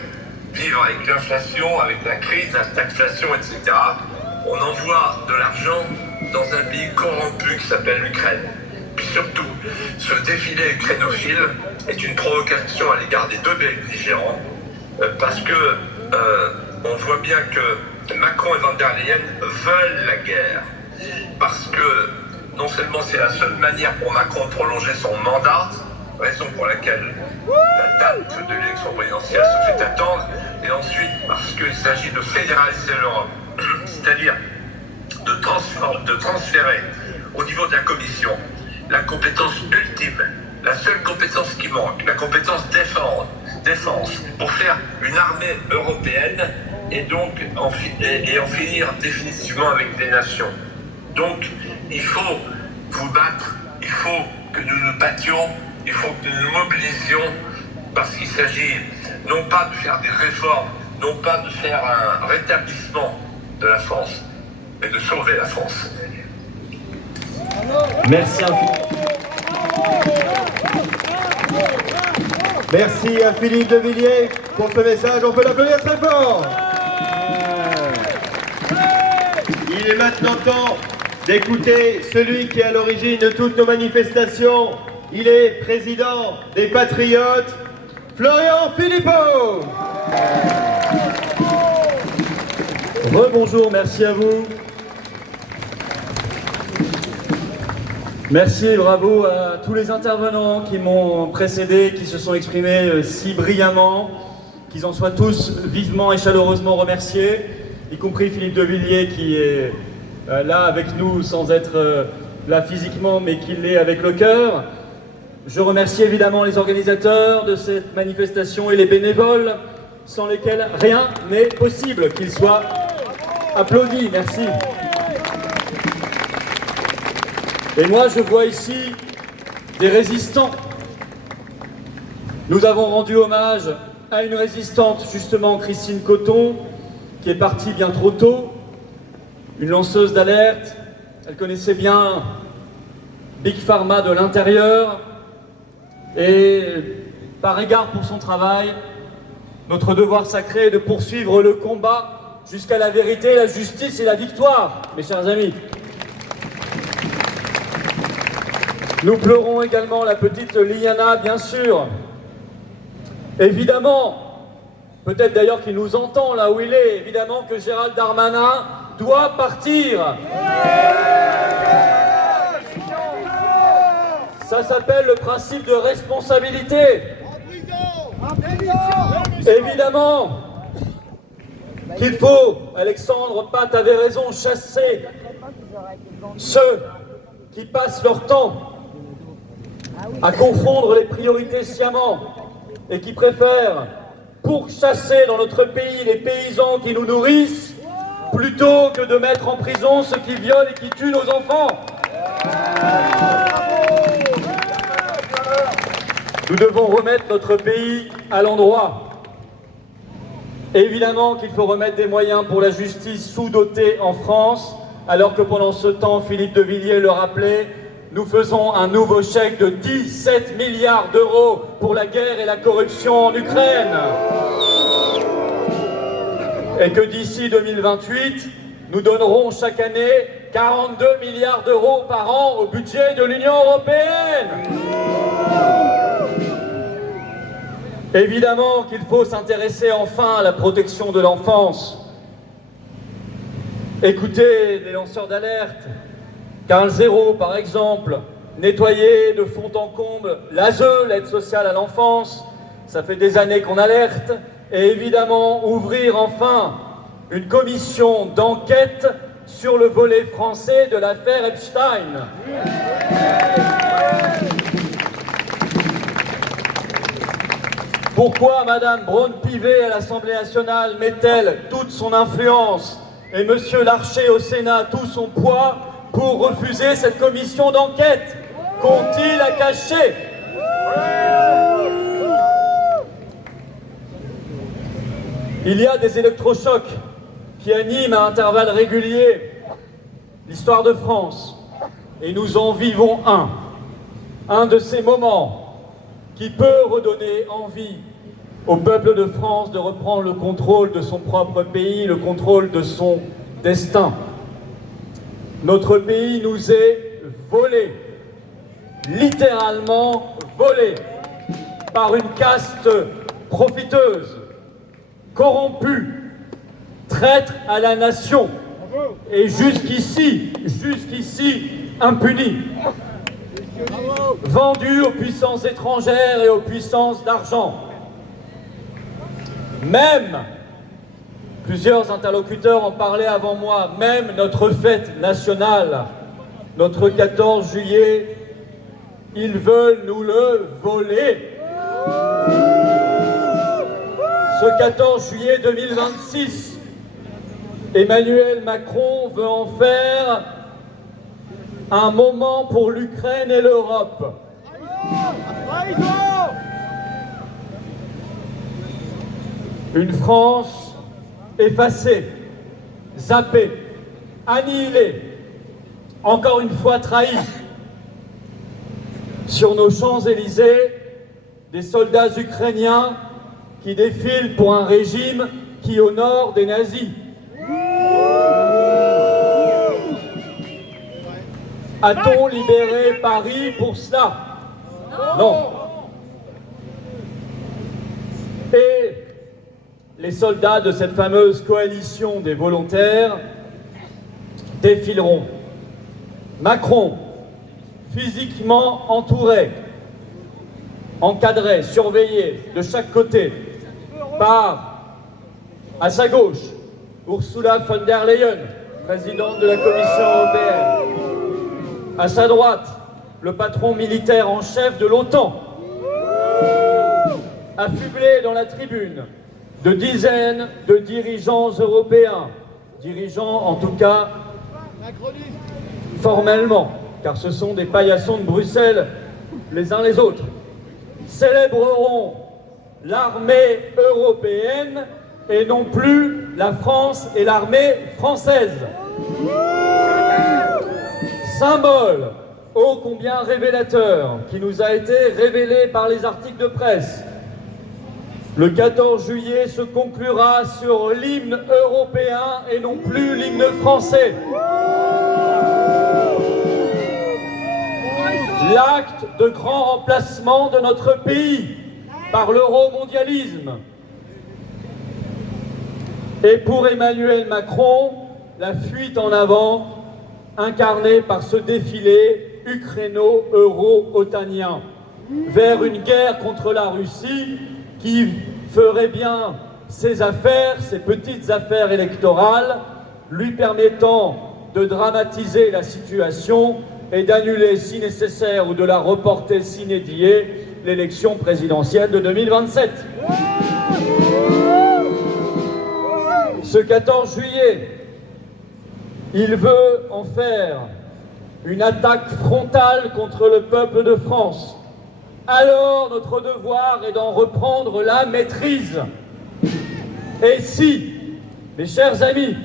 vivre avec l'inflation, avec la crise, la stagflation, etc., on envoie de l'argent dans un pays corrompu qui s'appelle l'Ukraine. Puis surtout, ce défilé ukrainophile est une provocation à l'égard des deux belligérants, parce que on voit bien que Macron et von der Leyen veulent la guerre. Parce que non seulement c'est la seule manière pour Macron de prolonger son mandat, raison pour laquelle la date de l'élection présidentielle se fait attendre, et ensuite parce qu'il s'agit de fédéraliser l'Europe, c'est-à-dire de transférer au niveau de la Commission la compétence ultime, la seule compétence qui manque, la compétence défense, pour faire une armée européenne et donc en finir définitivement avec des nations. Donc, il faut vous battre, il faut que nous nous battions, il faut que nous nous mobilisions, parce qu'il s'agit non pas de faire des réformes non pas de faire un rétablissement de la France, mais de sauver la France. Merci Merci à Philippe de Villiers pour ce message. On peut l'applaudir très fort. Il est maintenant temps d'écouter celui qui est à l'origine de toutes nos manifestations. Il est président des Patriotes, Florian Philippot. Rebonjour, merci à vous. Merci et bravo à tous les intervenants qui m'ont précédé, qui se sont exprimés si brillamment, qu'ils en soient tous vivement et chaleureusement remerciés, y compris Philippe de Villiers qui est là avec nous sans être là physiquement mais qui l'est avec le cœur. Je remercie évidemment les organisateurs de cette manifestation et les bénévoles sans lesquels rien n'est possible, qu'ils soient applaudis. Merci. Et moi, je vois ici des résistants. Nous avons rendu hommage à une résistante, justement, Christine Coton, qui est partie bien trop tôt, une lanceuse d'alerte. Elle connaissait bien Big Pharma de l'intérieur. Et par égard pour son travail, notre devoir sacré est de poursuivre le combat jusqu'à la vérité, la justice et la victoire, mes chers amis. Nous pleurons également la petite Liliana, bien sûr. Évidemment, peut-être d'ailleurs qu'il nous entend là où il est, évidemment que Gérald Darmanin doit partir. Ça s'appelle le principe de responsabilité. Évidemment qu'il faut, Alexandre Pat avait raison, chasser ceux qui passent leur temps à confondre les priorités sciemment et qui préfèrent pourchasser dans notre pays les paysans qui nous nourrissent plutôt que de mettre en prison ceux qui violent et qui tuent nos enfants. Nous devons remettre notre pays à l'endroit. Évidemment qu'il faut remettre des moyens pour la justice sous-dotée en France, alors que pendant ce temps, Philippe de Villiers le rappelait, nous faisons un nouveau chèque de 17 milliards d'euros pour la guerre et la corruption en Ukraine. Et que d'ici 2028, nous donnerons chaque année 42 milliards d'euros par an au budget de l'Union européenne. Évidemment qu'il faut s'intéresser enfin à la protection de l'enfance. Écoutez les lanceurs d'alerte. Carl Zéro, par exemple, nettoyer de fond en comble l'ASE, l'aide sociale à l'enfance, ça fait des années qu'on alerte, et évidemment ouvrir enfin une commission d'enquête sur le volet français de l'affaire Epstein. Pourquoi Madame Braun-Pivet à l'Assemblée nationale met-elle toute son influence et Monsieur Larcher au Sénat tout son poids pour refuser cette commission d'enquête? Qu'ont-ils à cacher? Il y a des électrochocs qui animent à intervalles réguliers l'histoire de France. Et nous en vivons un de ces moments qui peut redonner envie au peuple de France de reprendre le contrôle de son propre pays, le contrôle de son destin. Notre pays nous est volé, littéralement volé, par une caste profiteuse, corrompue, traître à la nation, et jusqu'ici impunie, vendue aux puissances étrangères et aux puissances d'argent. Même, plusieurs interlocuteurs en parlaient avant moi, même notre fête nationale, notre 14 juillet, ils veulent nous le voler. Ce 14 juillet 2026, Emmanuel Macron veut en faire un moment pour l'Ukraine et l'Europe. Une France effacés, zappés, annihilés, encore une fois trahis. Sur nos Champs-Élysées, des soldats ukrainiens qui défilent pour un régime qui honore des nazis. A-t-on libéré Paris pour cela? Non. Et les soldats de cette fameuse coalition des volontaires défileront. Macron, physiquement entouré, encadré, surveillé de chaque côté par, à sa gauche, Ursula von der Leyen, présidente de la Commission européenne. À sa droite, le patron militaire en chef de l'OTAN, affublé dans la tribune de dizaines de dirigeants européens, dirigeants en tout cas formellement, car ce sont des paillassons de Bruxelles les uns les autres, célébreront l'armée européenne et non plus la France et l'armée française. Symbole ô combien révélateur qui nous a été révélé par les articles de presse. Le 14 juillet se conclura sur l'hymne européen et non plus l'hymne français. L'acte de grand remplacement de notre pays par l'euromondialisme. Et pour Emmanuel Macron, la fuite en avant incarnée par ce défilé ukraino-euro-otanien vers une guerre contre la Russie qui ferait bien ses affaires, ses petites affaires électorales, lui permettant de dramatiser la situation et d'annuler si nécessaire ou de la reporter sine die l'élection présidentielle de 2027. Ce 14 juillet, il veut en faire une attaque frontale contre le peuple de France. Alors notre devoir est d'en reprendre la maîtrise. Et si, mes chers amis,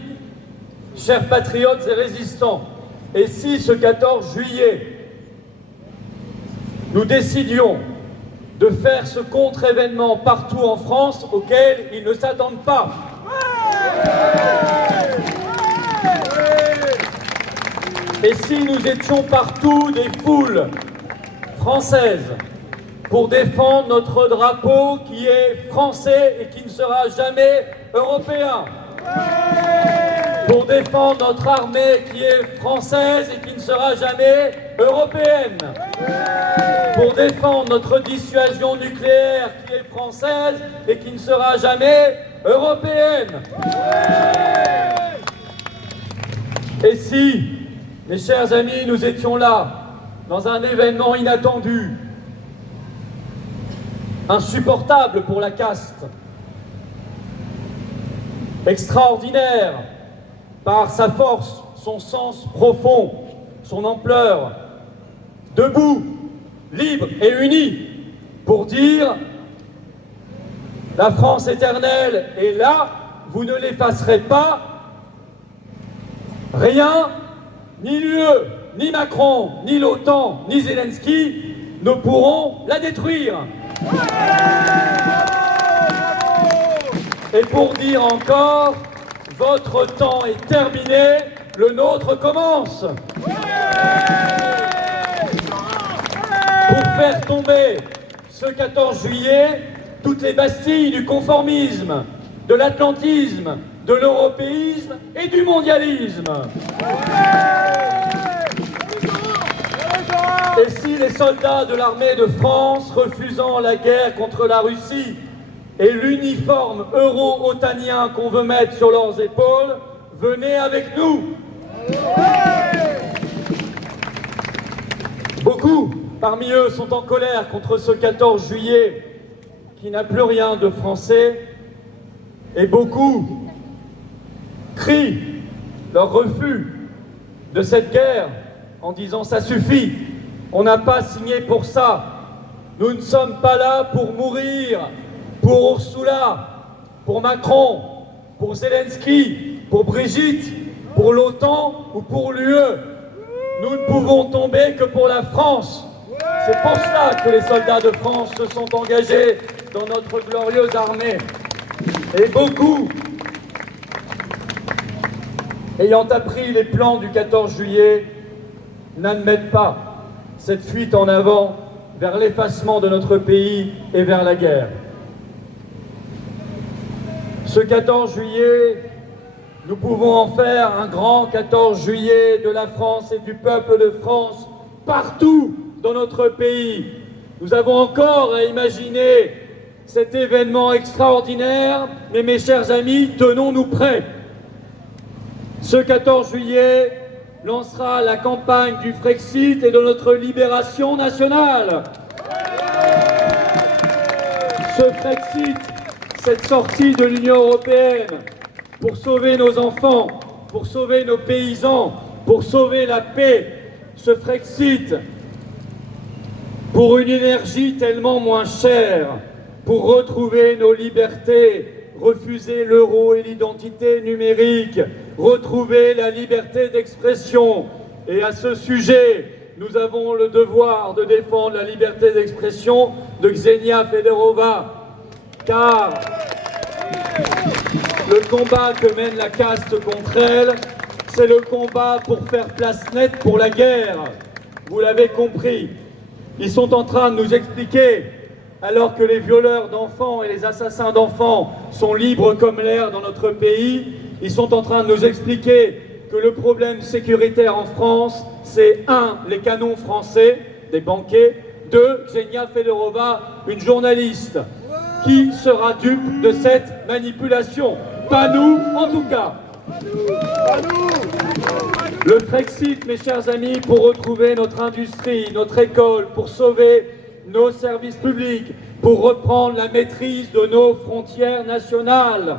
chers patriotes et résistants, et si ce 14 juillet, nous décidions de faire ce contre-événement partout en France auquel ils ne s'attendent pas. Et si nous étions partout des foules françaises pour défendre notre drapeau qui est français et qui ne sera jamais européen, pour défendre notre armée qui est française et qui ne sera jamais européenne, pour défendre notre dissuasion nucléaire qui est française et qui ne sera jamais européenne. Et si, mes chers amis, nous étions là, dans un événement inattendu, insupportable pour la caste, extraordinaire par sa force, son sens profond, son ampleur, debout, libre et unis, pour dire « La France éternelle est là, vous ne l'effacerez pas, rien, ni l'UE, ni Macron, ni l'OTAN, ni Zelensky ne pourront la détruire. » Et pour dire encore, votre temps est terminé, le nôtre commence. Pour faire tomber ce 14 juillet toutes les bastilles du conformisme, de l'atlantisme, de l'européisme et du mondialisme. Et si les soldats de l'armée de France, refusant la guerre contre la Russie et l'uniforme euro-otanien qu'on veut mettre sur leurs épaules, venez avec nous. Beaucoup parmi eux sont en colère contre ce 14 juillet qui n'a plus rien de français et beaucoup crient leur refus de cette guerre en disant « ça suffit, on n'a pas signé pour ça, nous ne sommes pas là pour mourir ». Pour Ursula, pour Macron, pour Zelensky, pour Brigitte, pour l'OTAN ou pour l'UE. Nous ne pouvons tomber que pour la France. C'est pour cela que les soldats de France se sont engagés dans notre glorieuse armée. Et beaucoup, ayant appris les plans du 14 juillet, n'admettent pas cette fuite en avant vers l'effacement de notre pays et vers la guerre. Ce 14 juillet, nous pouvons en faire un grand 14 juillet de la France et du peuple de France partout dans notre pays. Nous avons encore à imaginer cet événement extraordinaire, mais mes chers amis, tenons-nous prêts. Ce 14 juillet lancera la campagne du Frexit et de notre libération nationale. Ce Frexit, cette sortie de l'Union européenne, pour sauver nos enfants, pour sauver nos paysans, pour sauver la paix, ce Frexit, pour une énergie tellement moins chère, pour retrouver nos libertés, refuser l'euro et l'identité numérique, retrouver la liberté d'expression. Et à ce sujet, nous avons le devoir de défendre la liberté d'expression de Ksenia Federova, car le combat que mène la caste contre elle, c'est le combat pour faire place nette pour la guerre. Vous l'avez compris. Ils sont en train de nous expliquer, alors que les violeurs d'enfants et les assassins d'enfants sont libres comme l'air dans notre pays, ils sont en train de nous expliquer que le problème sécuritaire en France, c'est 1, les canons français, des banquets, 2, Ksenia Federova, une journaliste. Qui sera dupe de cette manipulation? Pas nous, en tout cas. Le Frexit, mes chers amis, pour retrouver notre industrie, notre école, pour sauver nos services publics, pour reprendre la maîtrise de nos frontières nationales,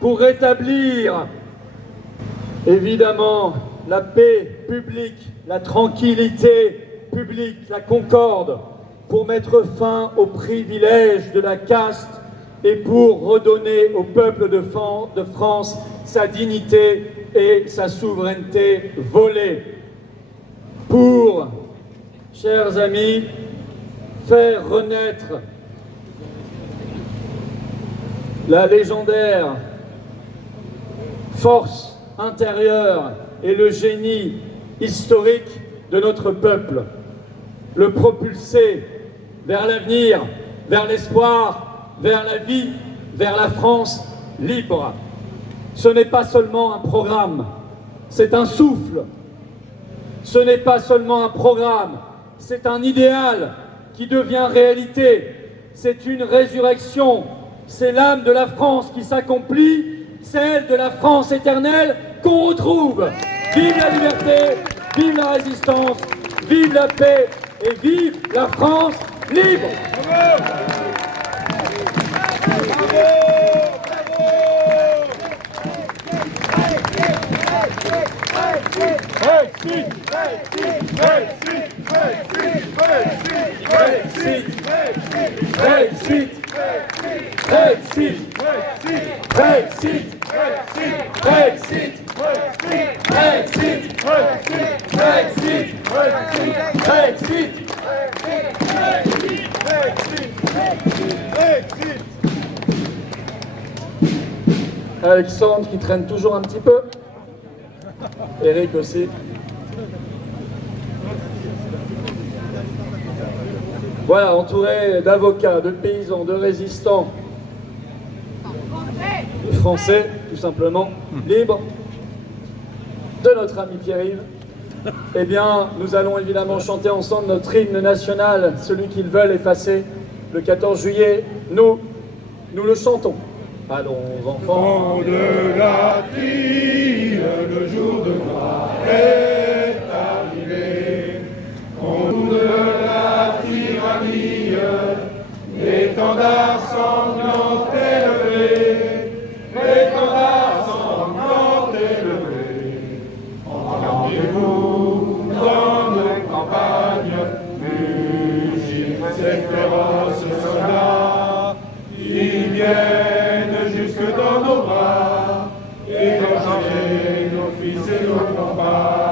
pour rétablir, évidemment, la paix publique, la tranquillité publique, la concorde, pour mettre fin aux privilèges de la caste et pour redonner au peuple de France sa dignité et sa souveraineté volée. Pour, chers amis, faire renaître la légendaire force intérieure et le génie historique de notre peuple, le propulser vers l'avenir, vers l'espoir, vers la vie, vers la France libre. Ce n'est pas seulement un programme, c'est un souffle. Ce n'est pas seulement un programme, c'est un idéal qui devient réalité. C'est une résurrection, c'est l'âme de la France qui s'accomplit, celle de la France éternelle qu'on retrouve. Vive la liberté, vive la résistance, vive la paix et vive la France libre. Alexandre qui traîne toujours un petit peu. Eric aussi. Voilà, entouré d'avocats, de paysans, de résistants, de Français, tout simplement, libres, de notre ami Pierre-Yves. Eh bien, nous allons évidemment chanter ensemble notre hymne national, celui qu'ils veulent effacer, le 14 juillet. Nous le chantons. Allons, enfants de la ville, le jour de gloire est arrivé. Contre de la tyrannie, l'étendard sanglant élevé, l'étendard sanglant élevé. Entendez-vous dans nos campagnes, mugir ces féroces soldats, ils viennent jusque dans nos bras. fils et notre papa.